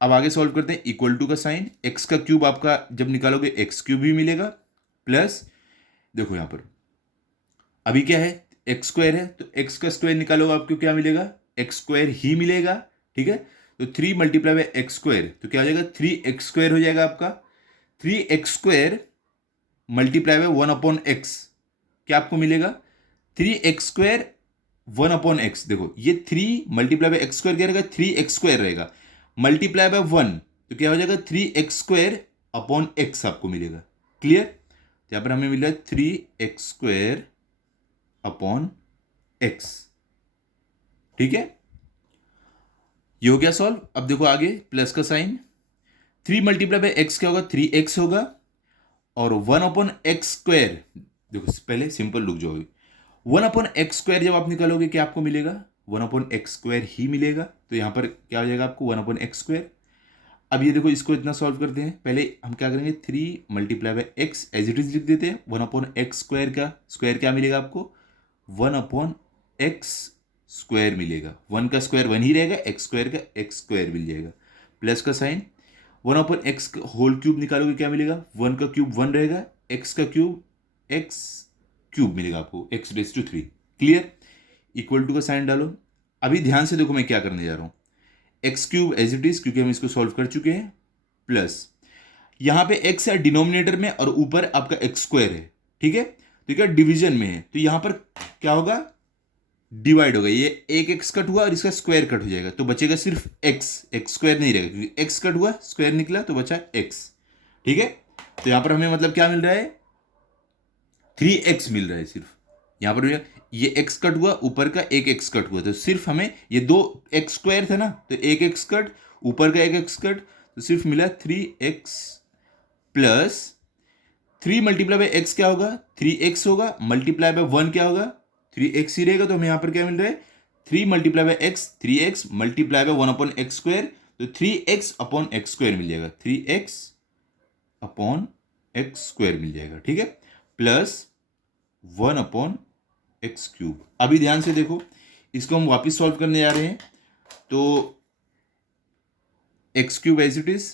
अब आगे सॉल्व करते हैं। इक्वल टू का साइन, एक्स का क्यूब आपका जब निकालोगे एक्स क्यूब ही मिलेगा, प्लस देखो यहां पर अभी क्या है एक्स स्क्वायर है तो एक्स का स्क्वायर निकालोगे आपको क्या मिलेगा, एक्स स्क्वायर ही मिलेगा। ठीक है, तो 3 मल्टीप्लाई बाय एक्स स्क्वायर तो क्या हो जाएगा 3x स्क्वायर हो जाएगा आपका। 3x square multiply bye 1/x क्या आपको मिलेगा 3x स्क्वायर 1/x। देखो ये 3 मल्टीप्लाई बाय एक्स स्क्वायर क्या रहेगा 3x स्क्वायर रहेगा, मल्टीप्लाई बाय 1 तो क्या हो जाएगा 3x स्क्वायर अपॉन x आपको मिलेगा। क्लियर, तो यहां पर हमें मिल रहा है 3x स्क्वायर अपॉन x। ठीक है, ये हो गया सॉल्व। अब देखो आगे प्लस का साइन, 3 मल्टीप्लाई बाय एक्स क्या होगा 3x होगा, और 1/x स्क्वायर, देखो पहले सिंपल रुक जाओगे, 1/x स्क्वायर जब आप निकालोगे क्या आपको मिलेगा 1/x स्क्वायर ही मिलेगा, तो यहां पर क्या हो जाएगा आपको 1/x स्क्वायर। अब ये देखो इसको इतना सॉल्व करते हैं, पहले हम क्या करेंगे 3 multiply by x as it is लिख देते हैं, 1/x स्क्वायर का स्क्वायर क्या मिलेगा आपको 1/x स्क्वायर मिलेगा, 1 का स्क्वायर 1 ही रहेगा, एक्स स्क्वायर का एक्स स्क्वायर मिल जाएगा, प्लस का साइन 1/x होल क्यूब निकालोगे क्या मिलेगा 1 का क्यूब 1 रहेगा, x का क्यूब x क्यूब मिलेगा आपको x⁻³ क्लियर, इक्वल टू का साइन डालो। अभी ध्यान से देखो मैं क्या करने जा रहा हूं, x cube as it is क्योंकि हम इसको सॉल्व कर चुके हैं, प्लस यहां पे x है डिनोमिनेटर में और ऊपर आपका एक्स स्क्वायर है। ठीक है, तो क्या डिवीजन में है तो यहां पर क्या होगा डिवाइड होगा, ये एक एक्स कट हुआ और इसका स्क्वायर कट हो जाएगा तो बचेगा सिर्फ एक्स, एक्स स्क्वायर नहीं रहेगा क्योंकि एक्स कट हुआ स्क्वायर निकला तो बचा एक्स। ठीक है, तो यहां पर हमें मतलब क्या मिल रहा है 3x मिल रहा है सिर्फ, यहां पर ये x कट हुआ ऊपर का एक एक्स कट हुआ तो सिर्फ हमें ये दो एक्स स्क्वायर था ना तो एक एक्स कट ऊपर का एक एक्स कट तो सिर्फ मिला 3x plus 3 multiply by x क्या होगा 3x होगा, मल्टीप्लाई बाय 1 क्या होगा 3x ही रहेगा, तो हमें यहां पर क्या मिल रहा है 3 multiply by x 3x multiply by 1/x square तो 3x अपॉन एक्स स्क्वायर मिल जाएगा, 3x अपॉन एक्स स्क्वायर मिल जाएगा। ठीक है, प्लस 1/x क्यूब। अभी ध्यान से देखो इसको हम वापिस सॉल्व करने जा रहे हैं, तो x cube as it is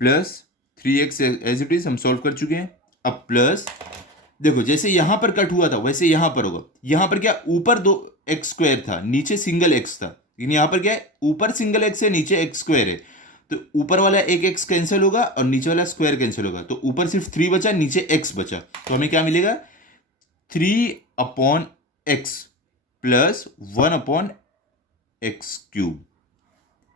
plus 3x as it is हम सॉल्व कर चुके हैं। अब प्लस देखो जैसे यहां पर कट हुआ था वैसे यहां पर होगा, यहां पर क्या ऊपर 2x स्क्वायर था नीचे सिंगल x था, लेकिन यहां पर क्या है ऊपर सिंगल x है नीचे x स्क्वायर है, तो ऊपर वाला एक x कैंसिल होगा और नीचे वाला स्क्वायर कैंसिल होगा, तो ऊपर सिर्फ 3 बचा नीचे x बचा, तो हमें क्या मिलेगा 3/x प्लस 1/x क्यूब।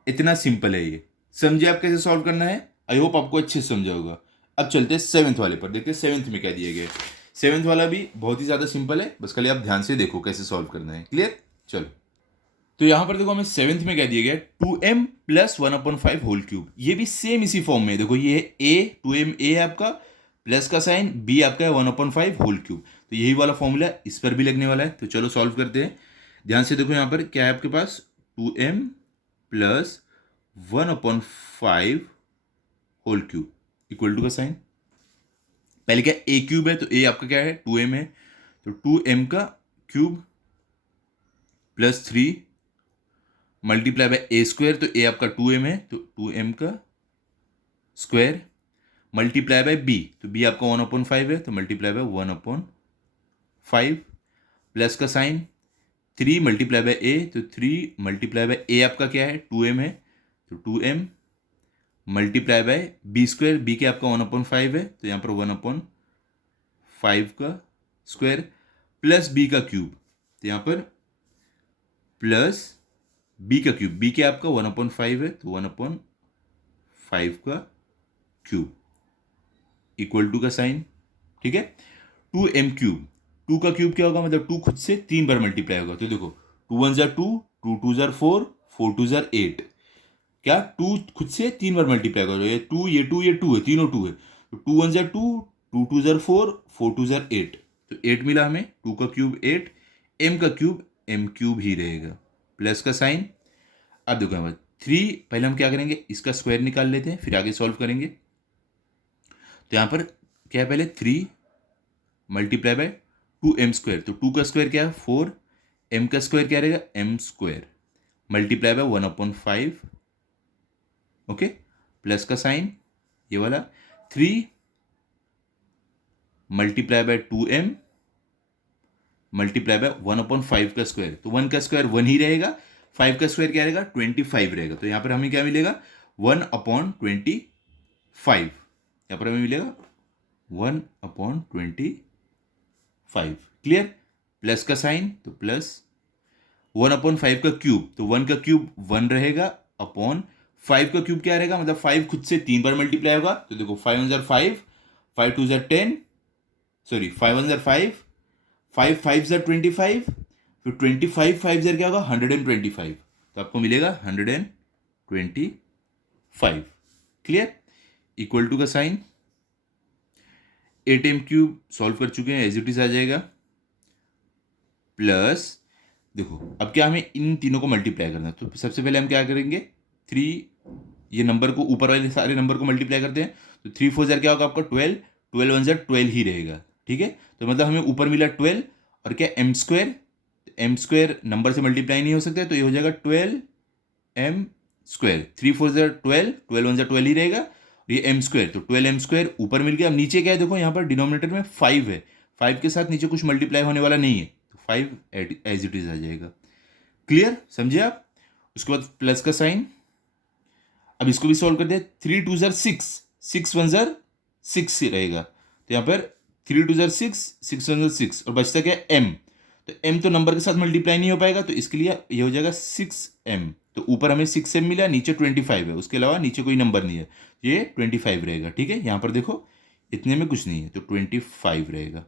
इतना सिंपल है ये, समझे आप कैसे सॉल्व करना है, आई होप आपको अच्छे से समझा होगा। अब चलते हैं 7th वाले पर, देखते हैं 7th में क्या दिया गया है। 7th वाला भी बहुत ही ज्यादा सिंपल है, बस खाली आप ध्यान से देखो कैसे सॉल्व करना है। क्लियर, चलो तो यहां पर देखो हमें 7th में क्या दिया गया 2m प्लस 1/5 होल क्यूब, ये भी सेम इसी फॉर्म में देखो, ये a 2m a है आपका, प्लस का साइन b आपका है 1/5 होल क्यूब, तो यही वाला फॉर्मूला इस पर भी लगने वाला है, तो चलो सॉल्व करते हैं। ध्यान से देखो यहां पर क्या है आपके पास 2m plus 1/5 whole cube equal to का साइन, पहले क्या a क्यूब है तो a आपका क्या है 2m है, तो 2m का cube plus 3 multiply bye a square, तो a आपका 2m है तो 2m का स्क्वायर मल्टीप्लाई बाय b, तो b आपका 1/5 है तो मल्टीप्लाई बाय 1/5 प्लस का साइन 3 मल्टीप्लाई बाय a, तो 3 मल्टीप्लाई बाय a आपका क्या है 2m है तो 2m multiply by b square, b के आपका 1/5 है तो यहाँ पर 1/5 का स्क्वायर प्लस b का क्यूब, तो यहाँ पर प्लस b का क्यूब, b के आपका 1/5 है तो 1/5 का क्यूब इक्वल टू का साइन। ठीक है, 2m क्यूब, 2 का क्यूब क्या होगा मतलब 2 खुद से 3 बार मल्टीप्लाई होगा, तो देखो 2 1 जार 2, 2 2 जार 4, 4 2 जार 8, क्या 2 खुद से 3 बार मल्टीप्लाई होगा, ये 2 ये 2 ये 2 है, तीनों 2 है, तो 2 1 जार 2, 2 2 जार 4, 4 2 जार 8, तो 8 मिला हमें, 2 का क्यूब 8, m का क्यूब m क्यूब ही रहेगा प्लस का साइन। अब देखो यहाँ पर 3, पहले हम क्या करेंगे, इसका स्क्वायर निकाल लेते हैं, फिर आगे सॉल्व करेंगे। तो यहाँ पर क्या है, पहले 3 मल्टीप्लाई बाय 2m², तो 2 का स्क्वायर क्या है 4, m का स्क्वायर क्या रहेगा m², multiply by 1/5, okay, plus का साइन ये वाला, 3 multiply bye 2m multiply by 1/5 का स्क्वायर, तो 1 का स्क्वायर 1 ही रहेगा, 5 का स्क्वायर क्या रहेगा 25 रहेगा, तो यहाँ पर हमें क्या मिलेगा 1/25, यहाँ पर हमें मिलेगा 1/25, क्लियर। प्लस का साइन, तो प्लस 1/5 का क्यूब, तो 1 का क्यूब 1 रहेगा, अपॉन 5 का क्यूब क्या रहेगा, मतलब 5 खुद से 3 बार मल्टीप्लाई होगा, तो देखो 5 1 5, 5 2 10, सॉरी 5 1 5, 5 5 25, फिर 25 5 क्या होगा 125, तो आपको मिलेगा 125, क्लियर। इक्वल टू का साइन, 8m³ सॉल्व कर चुके हैं, एज इट इज आ जाएगा, प्लस देखो अब क्या हमें इन तीनों को मल्टीप्लाई करना है, तो सबसे पहले हम क्या करेंगे 3, ये नंबर को ऊपर वाले सारे नंबर को मल्टीप्लाई करते हैं, तो 3 4 क्या होगा आपका 12, 12 1 12 ही रहेगा, ठीक है। तो मतलब हमें ऊपर मिला 12 और क्या m² नंबर से मल्टीप्लाई नहीं हो सकता, तो ये हो जाएगा 12m², 3 4 12, 12 1 12 ही रहेगा, और ये m², तो 12m² ऊपर मिल गया। अब नीचे क्या है देखो, यहाँ पर डिनोमिनेटर में 5 है, 5 के साथ नीचे कुछ मल्टीप्लाई होने वाला नहीं है, तो 5 एज इट इज आ जाएगा, क्लियर, समझे आप। उसके बाद प्लस का साइन, अब इसको भी सॉल्व करते हैं, 3 2 6, 6 1 6 ही रहेगा, तो यहाँ पर 3 2 6, 6 1 6, और बचता क्या m, तो m तो नंबर के साथ मल्टीप्लाई नहीं हो पाएगा, तो इसके लिए ये हो जाएगा 6m, तो ऊपर हमें 6m मिला, नीचे 25 है, उसके अलावा नीचे कोई नंबर नहीं है, ये 25 रहेगा, ठीक है। यहाँ पर देखो इतने में कुछ नहीं है, तो 25 रहेगा,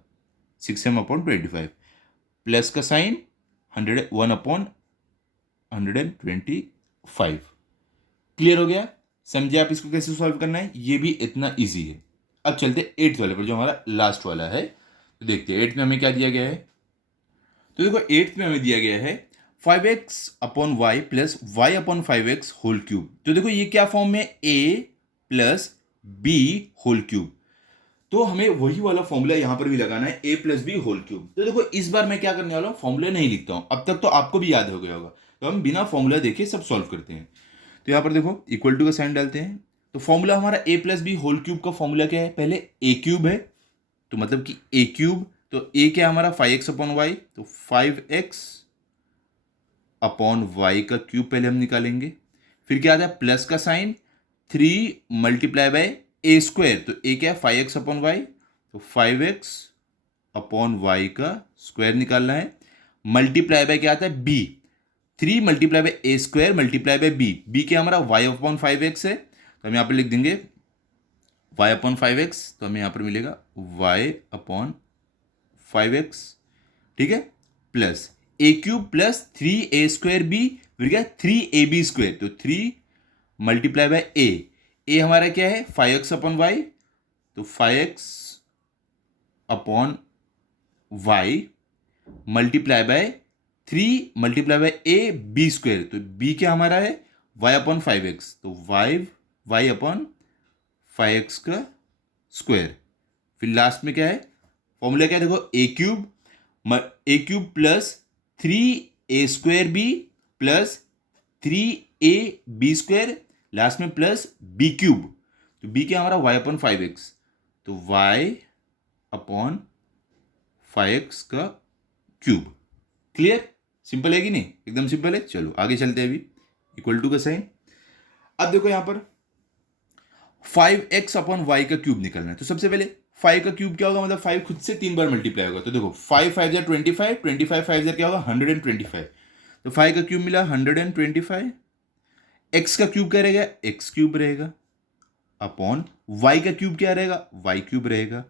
6m/25, प्लस का साइन 1/125, क्लियर हो गया, समझे आप इसको कैसे सॉल्व करना है, ये भी इतना इजी है। अब चलते हैं 8th वाले पर, जो हमारा लास्ट वाला है, तो देखते हैं 8th में हमें क्या दिया गया है। तो देखो 8th में हमें दिया गया है 5x/y plus y/5x whole cube. तो देखो ये क्या फॉर्म में, a plus b whole cube, तो हमें वही वाला फॉर्मूला यहां पर भी लगाना है, a plus B whole cube. तो देखो इस बार मैं क्या करने वाला हूं, फॉर्मूला नहीं लिखता हूं, अब तक तो आपको भी याद हो गया होगा, तो हम बिना फॉर्मूला देखे सब सॉल्व करते हैं। तो यहाँ पर देखो इक्वल टू का साइन डालते हैं, तो फॉर्मूला हमारा a plus B whole cube का फॉर्मूला क्या है, पहले a³ है, तो मतलब कि a³, तो a क्या हमारा 5x/y, तो 5x/y का क्यूब पहले हम निकालेंगे, फिर क्या आता है प्लस का साइन, 3 मल्टीप्लाई बाय a², तो a क्या है 5x/y, तो 5x/y का स्क्वायर निकालना है, मल्टीप्लाई बाय क्या आता है b, 3 multiply bye a² multiply by b क्या हमारा y/5x है, तो हम यहाँ पर लिख देंगे y/5x, तो हमें यहाँ पर मिलेगा y/5x, ठीक है, plus a³ plus 3a² b, फिर क्या 3ab², तो 3 मल्टीप्लाई बाय a हमारा क्या है 5x/y, तो 5x/y multiply by 3 multiply bye ab², तो b क्या हमारा है y/5x, तो y/5x का स्क्वायर, फिर लास्ट में क्या है फॉर्मूला क्या है देखो a³ plus 3a² b plus 3ab², last में प्लस b³, तो b क्या हमारा y/5x, तो y/5x का क्यूब, क्लियर, सिंपल है कि नहीं, एकदम सिंपल है। चलो आगे चलते हैं, अभी इक्वल टू का साइन। अब देखो यहां पर 5x/y का क्यूब निकलना है, तो सबसे पहले 5 का क्यूब क्या होगा, मतलब 5 खुद से 3 बार मल्टीप्लाई होगा, तो देखो 5 5 25, 25 5 क्या होगा 125, तो 5 का क्यूब मिला 125, x का क्यूब क्या रहेगा x³ रहेगा, अपॉन y का क्यूब क्या रहेगा y³ रहेगा,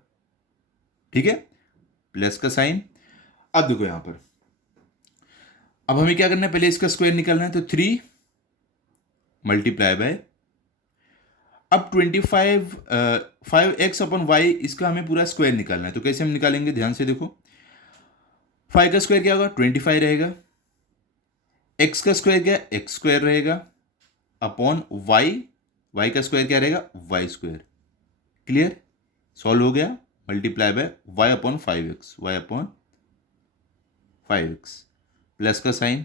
ठीक है, प्लस का साइन। अब देखो यहां पर अब हमें क्या करना है, पहले इसका स्क्वायर निकालना है, तो 3 मल्टीप्लाई बाय, अब 5x/y इसका हमें पूरा स्क्वायर निकालना है, तो कैसे हम निकालेंगे, ध्यान से देखो, 5 का स्क्वायर क्या होगा 25 रहेगा, एक्स का स्क्वायर क्या है, एक्स स्क्वायर रहेगा, अपॉन वाई, वाई का स्क्वायर क्या रहेगा, वाई स्क्वायर। क्लियर, सॉल्व हो गया, multiply by y upon 5x, y upon 5x, plus का sign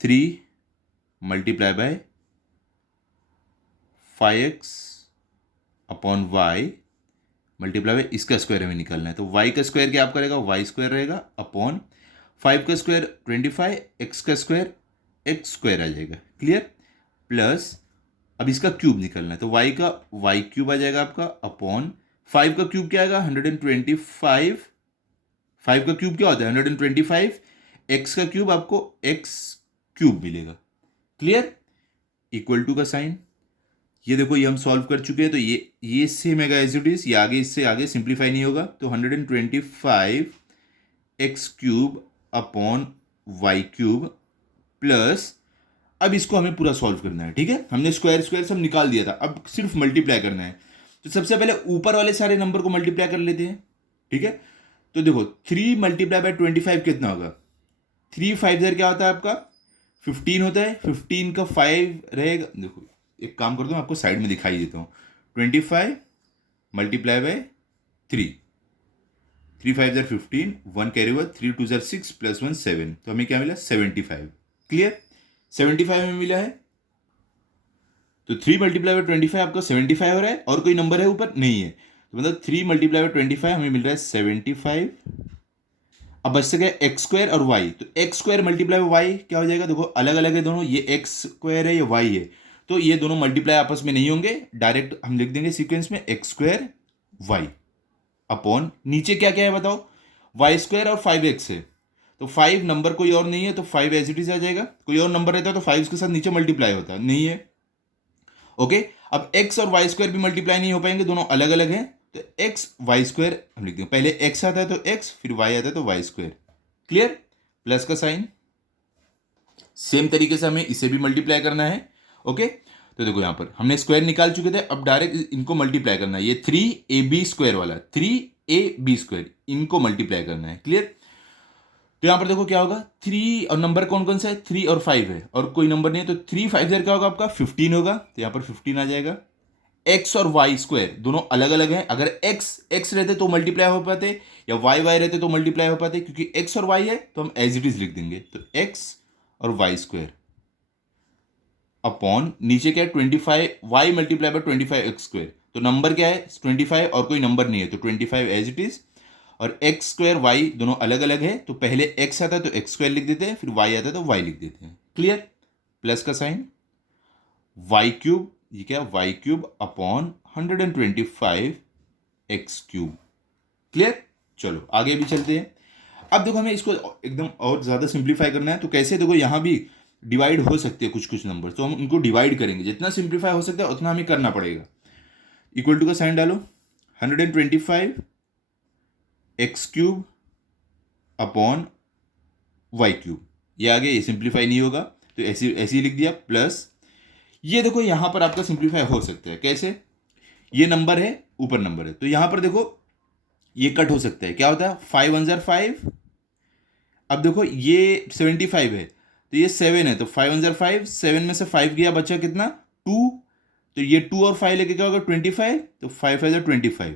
3 multiply by 5x upon y multiply by इसका स्क्वायर हमें निकालना है, तो y का स्क्वायर क्या आपका रहेगा, वाई स्क्वायर रहेगा, अपॉन 5 का स्क्वायर 25, x का स्क्वायर x स्क्वायर आ जाएगा। क्लियर, प्लस अब इसका क्यूब निकालना है, तो y का y क्यूब आ जाएगा आपका, अपॉन 5 का क्यूब क्या आएगा 125, 5 का क्यूब क्या होता है 125, x का क्यूब आपको x क्यूब मिलेगा। क्लियर, इक्वल टू का साइन, ये देखो ये हम सॉल्व कर चुके हैं, तो ये सेम है एज इट इज, ये आगे इससे आगे सिंप्लीफाई नहीं होगा, तो 125 X cube upon Y cube plus, अब इसको हमें पूरा सॉल्व करना है। ठीक है, हमने स्क्वायर स्क्वायर सब निकाल दिया था, अब सिर्फ मल्टीप्लाई करना है। तो सबसे पहले ऊपर वाले सारे नंबर को मल्टीप्लाई कर लेते हैं। ठीक है, तो देखो 3 मल्टीप्लाई बाय 25 कितना होगा, 3 5 क्या होता है आपका 15 होता है, 15 का 5 रहेगा, देखो एक काम करता हूँ आपको साइड में दिखाई देता हूँ, 25 multiply by 3, 3 5 15, 1 carry over, 3 2 6 plus 1 7, तो हमें क्या मिला 75। क्लियर, 75 हमें मिला है, तो 3 मल्टीप्लाई बाय 25 आपका 75 हो रहा है, और कोई नंबर है ऊपर नहीं है, तो मतलब 3 मल्टीप्लाई बाय 25 हमें मिल रहा है 75। अब बच सके एक्स स्क्वायर और वाई, तो X square multiply by Y क्या हो जाएगा, देखो अलग अलग है दोनों, ये एक्स स्क्वायर है ये वाई है, तो ये दोनों मल्टीप्लाई आपस में नहीं होंगे, डायरेक्ट हम लिख देंगे सीक्वेंस में एक्स स्क्वायर वाई अपॉन नीचे क्या क्या है बताओ, वाई स्क्वायर और 5x है, तो 5 नंबर कोई और नहीं है, तो 5 एज इट इज आ जाएगा, कोई और नंबर रहता तो 5 उसके साथ नीचे मल्टीप्लाई होता नहीं है। ओके, अब x और वाई स्क्वायर भी मल्टीप्लाई नहीं हो पाएंगे, दोनों अलग अलग हैं, तो एक्स वाई स्क्वायर हम लिख देंगे, पहले x आता है तो x, फिर y आता है तो वाई स्क्वायर। क्लियर, प्लस का साइन, सेम तरीके से हमें इसे भी मल्टीप्लाई करना है। ओके, तो देखो यहां पर हमने स्क्वायर निकाल चुके थे, अब डायरेक्ट इनको मल्टीप्लाई करना है, ये 3ab स्क्वायर वाला 3ab स्क्वायर, इनको मल्टीप्लाई करना है। क्लियर, तो यहां पर देखो क्या होगा, 3 और नंबर कौन कौन सा है 3 और 5 है, और कोई नंबर नहीं है, तो 3 5 क्या होगा आपका 15 होगा, तो यहां पर 15 आ जाएगा। एक्स और वाई स्क्वायर दोनों अलग अलग हैं, अगर एक्स एक्स रहते तो मल्टीप्लाई हो पाते, या वाई वाई रहते तो मल्टीप्लाई हो पाते, क्योंकि एक्स और वाई है तो हम एज इट इज लिख देंगे, तो एक्स और वाई स्क्वायर अपॉन नीचे क्या है 25 Y multiply by 25 X square, तो नंबर क्या है 25 और कोई नंबर नहीं है, तो 25 एज इट इज, और एक्स स्क्वायर वाई दोनों अलग अलग है, तो पहले एक्स आता है तो एक्स स्क्वायर लिख देते हैं, फिर वाई आता है तो वाई लिख देते हैं। क्लियर, प्लस का साइन, वाई क्यूब, ये क्या Y cube upon 125 X cube. Clear, चलो आगे भी चलते हैं। अब देखो हमें इसको एकदम और ज़्यादा सिंप्लीफाई करना है, तो कैसे, देखो यहाँ भी डिवाइड हो सकते हैं कुछ कुछ नंबर, तो हम उनको डिवाइड करेंगे, जितना सिंप्लीफाई हो सकता है उतना हमें करना पड़ेगा। इक्वल टू का साइन डालो, 125 X cube upon Y cube, ये आगे ये सिंप्लीफाई नहीं होगा, तो ऐसे ऐसे ही लिख दिया, प्लस ये देखो यहाँ पर आपका सिंप्लीफाई हो सकता है, कैसे, ये नंबर है ऊपर नंबर है, तो यहाँ पर देखो ये कट हो सकता है, क्या होता है 5 1 जार 5, अब देखो ये 75 है तो ये 7 है, तो 5 1 जार 5, 7 में से 5 गया बचा कितना 2, तो ये 2 और 5 लेके क्या होगा 25, तो 5 5 जार 25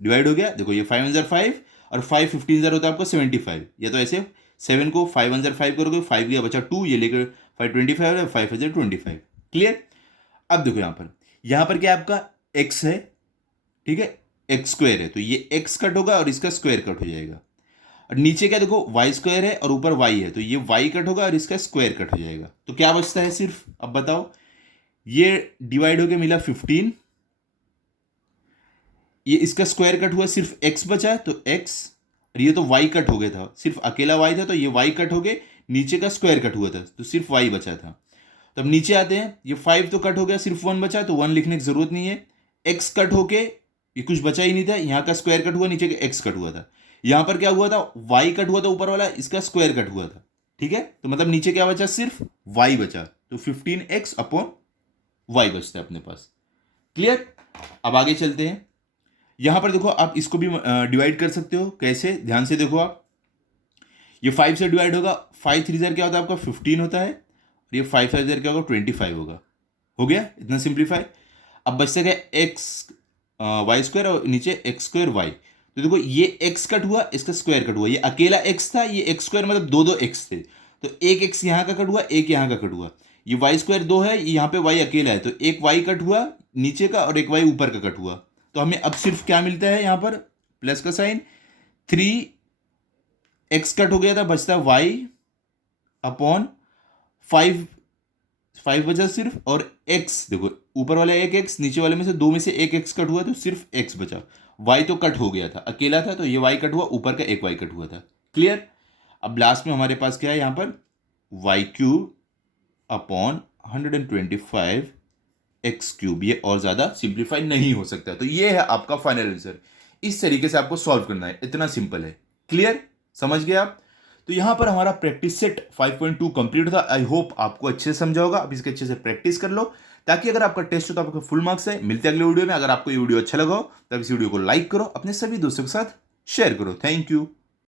डिवाइड हो गया, देखो ये 5 1 जार 5 और 5 15 जार होता है आपको 75, या तो ऐसे 7 को 5 1 जार 5 करोगे, 5 गया बचा 2, ये लेकर 5 25 है, 5 5 जार 25। क्लियर, अब देखो यहाँ पर क्या आपका x है, ठीक है, एक्स स्क्वायर है, तो ये x कट होगा और इसका स्क्वायर कट हो जाएगा, और नीचे क्या देखो वाई स्क्वायर है और ऊपर y है, तो ये y कट होगा और इसका स्क्वायर कट हो जाएगा, तो क्या बचता है सिर्फ, अब बताओ, ये डिवाइड होके मिला 15, ये इसका स्क्वायर कट हुआ, सिर्फ x बचा तो x, और ये तो y कट हो गया था, सिर्फ अकेला y था, तो ये y कट हो गए, नीचे का स्क्वायर कट हुआ था, तो सिर्फ y बचा था। तो अब नीचे आते हैं, ये 5 तो कट हो गया, सिर्फ 1 बचा, तो 1 लिखने की जरूरत नहीं है, x कट होके ये कुछ बचा ही नहीं था, यहाँ का स्क्वायर कट हुआ, नीचे का x कट हुआ था, यहाँ पर क्या हुआ था y कट हुआ था ऊपर वाला, इसका स्क्वायर कट हुआ था। ठीक है, तो मतलब नीचे क्या बचा, सिर्फ y बचा, तो 15x अपॉन y बचता है अपने पास। क्लियर, अब आगे चलते हैं, यहां पर देखो आप इसको भी डिवाइड कर सकते हो, कैसे, ध्यान से देखो आप, ये 5 से डिवाइड होगा, 5 3 ज़र क्या होता है आपका 15 होता है, और ये 5 5 ज़र क्या होगा 25 होगा। हो गया इतना सिंप्लीफाई। अब बचता क्या, एक्स वाई स्क्वायर और नीचे एक्स स्क्वायर वाई। तो देखो ये एक्स कट हुआ, इसका स्क्वायर कट हुआ, ये अकेला एक्स था, ये एक्स स्क्वायर मतलब दो दो एक्स थे, तो एक एक्स यहाँ का कट हुआ, एक यहाँ का कट हुआ। ये वाई स्क्वायर दो है, यहाँ पे वाई अकेला है, तो एक वाई कट हुआ नीचे का और एक वाई ऊपर का कट हुआ। तो हमें अब सिर्फ क्या मिलता है यहाँ पर, प्लस का साइन, 3x कट हो गया था, बचता वाई अपॉन 5 बचा सिर्फ, और x देखो ऊपर वाला एक x, नीचे वाले में से दो में से एक x कट हुआ, तो सिर्फ x बचा। y तो कट हो गया था, अकेला था, तो ये y कट हुआ, ऊपर का एक y कट हुआ था। क्लियर। अब लास्ट में हमारे पास क्या है यहाँ पर, Y cube upon 125 X cube. ये और ज्यादा सिंप्लीफाई नहीं हो सकता। तो ये है आपका फाइनल आंसर। इस तरीके से आपको सॉल्व करना है, इतना सिंपल है। क्लियर, समझ गए आप। तो यहां पर हमारा प्रैक्टिस सेट 5.2 कंप्लीट था। आई होप आपको अच्छे से समझा होगा। अब इसके अच्छे से प्रैक्टिस कर लो, ताकि अगर आपका टेस्ट हो तो आपको फुल मार्क्स है। मिलते हैं अगले वीडियो में। अगर आपको ये वीडियो अच्छा लगा हो तब इस वीडियो को लाइक करो, अपने सभी दोस्तों के साथ शेयर करो। Thank you.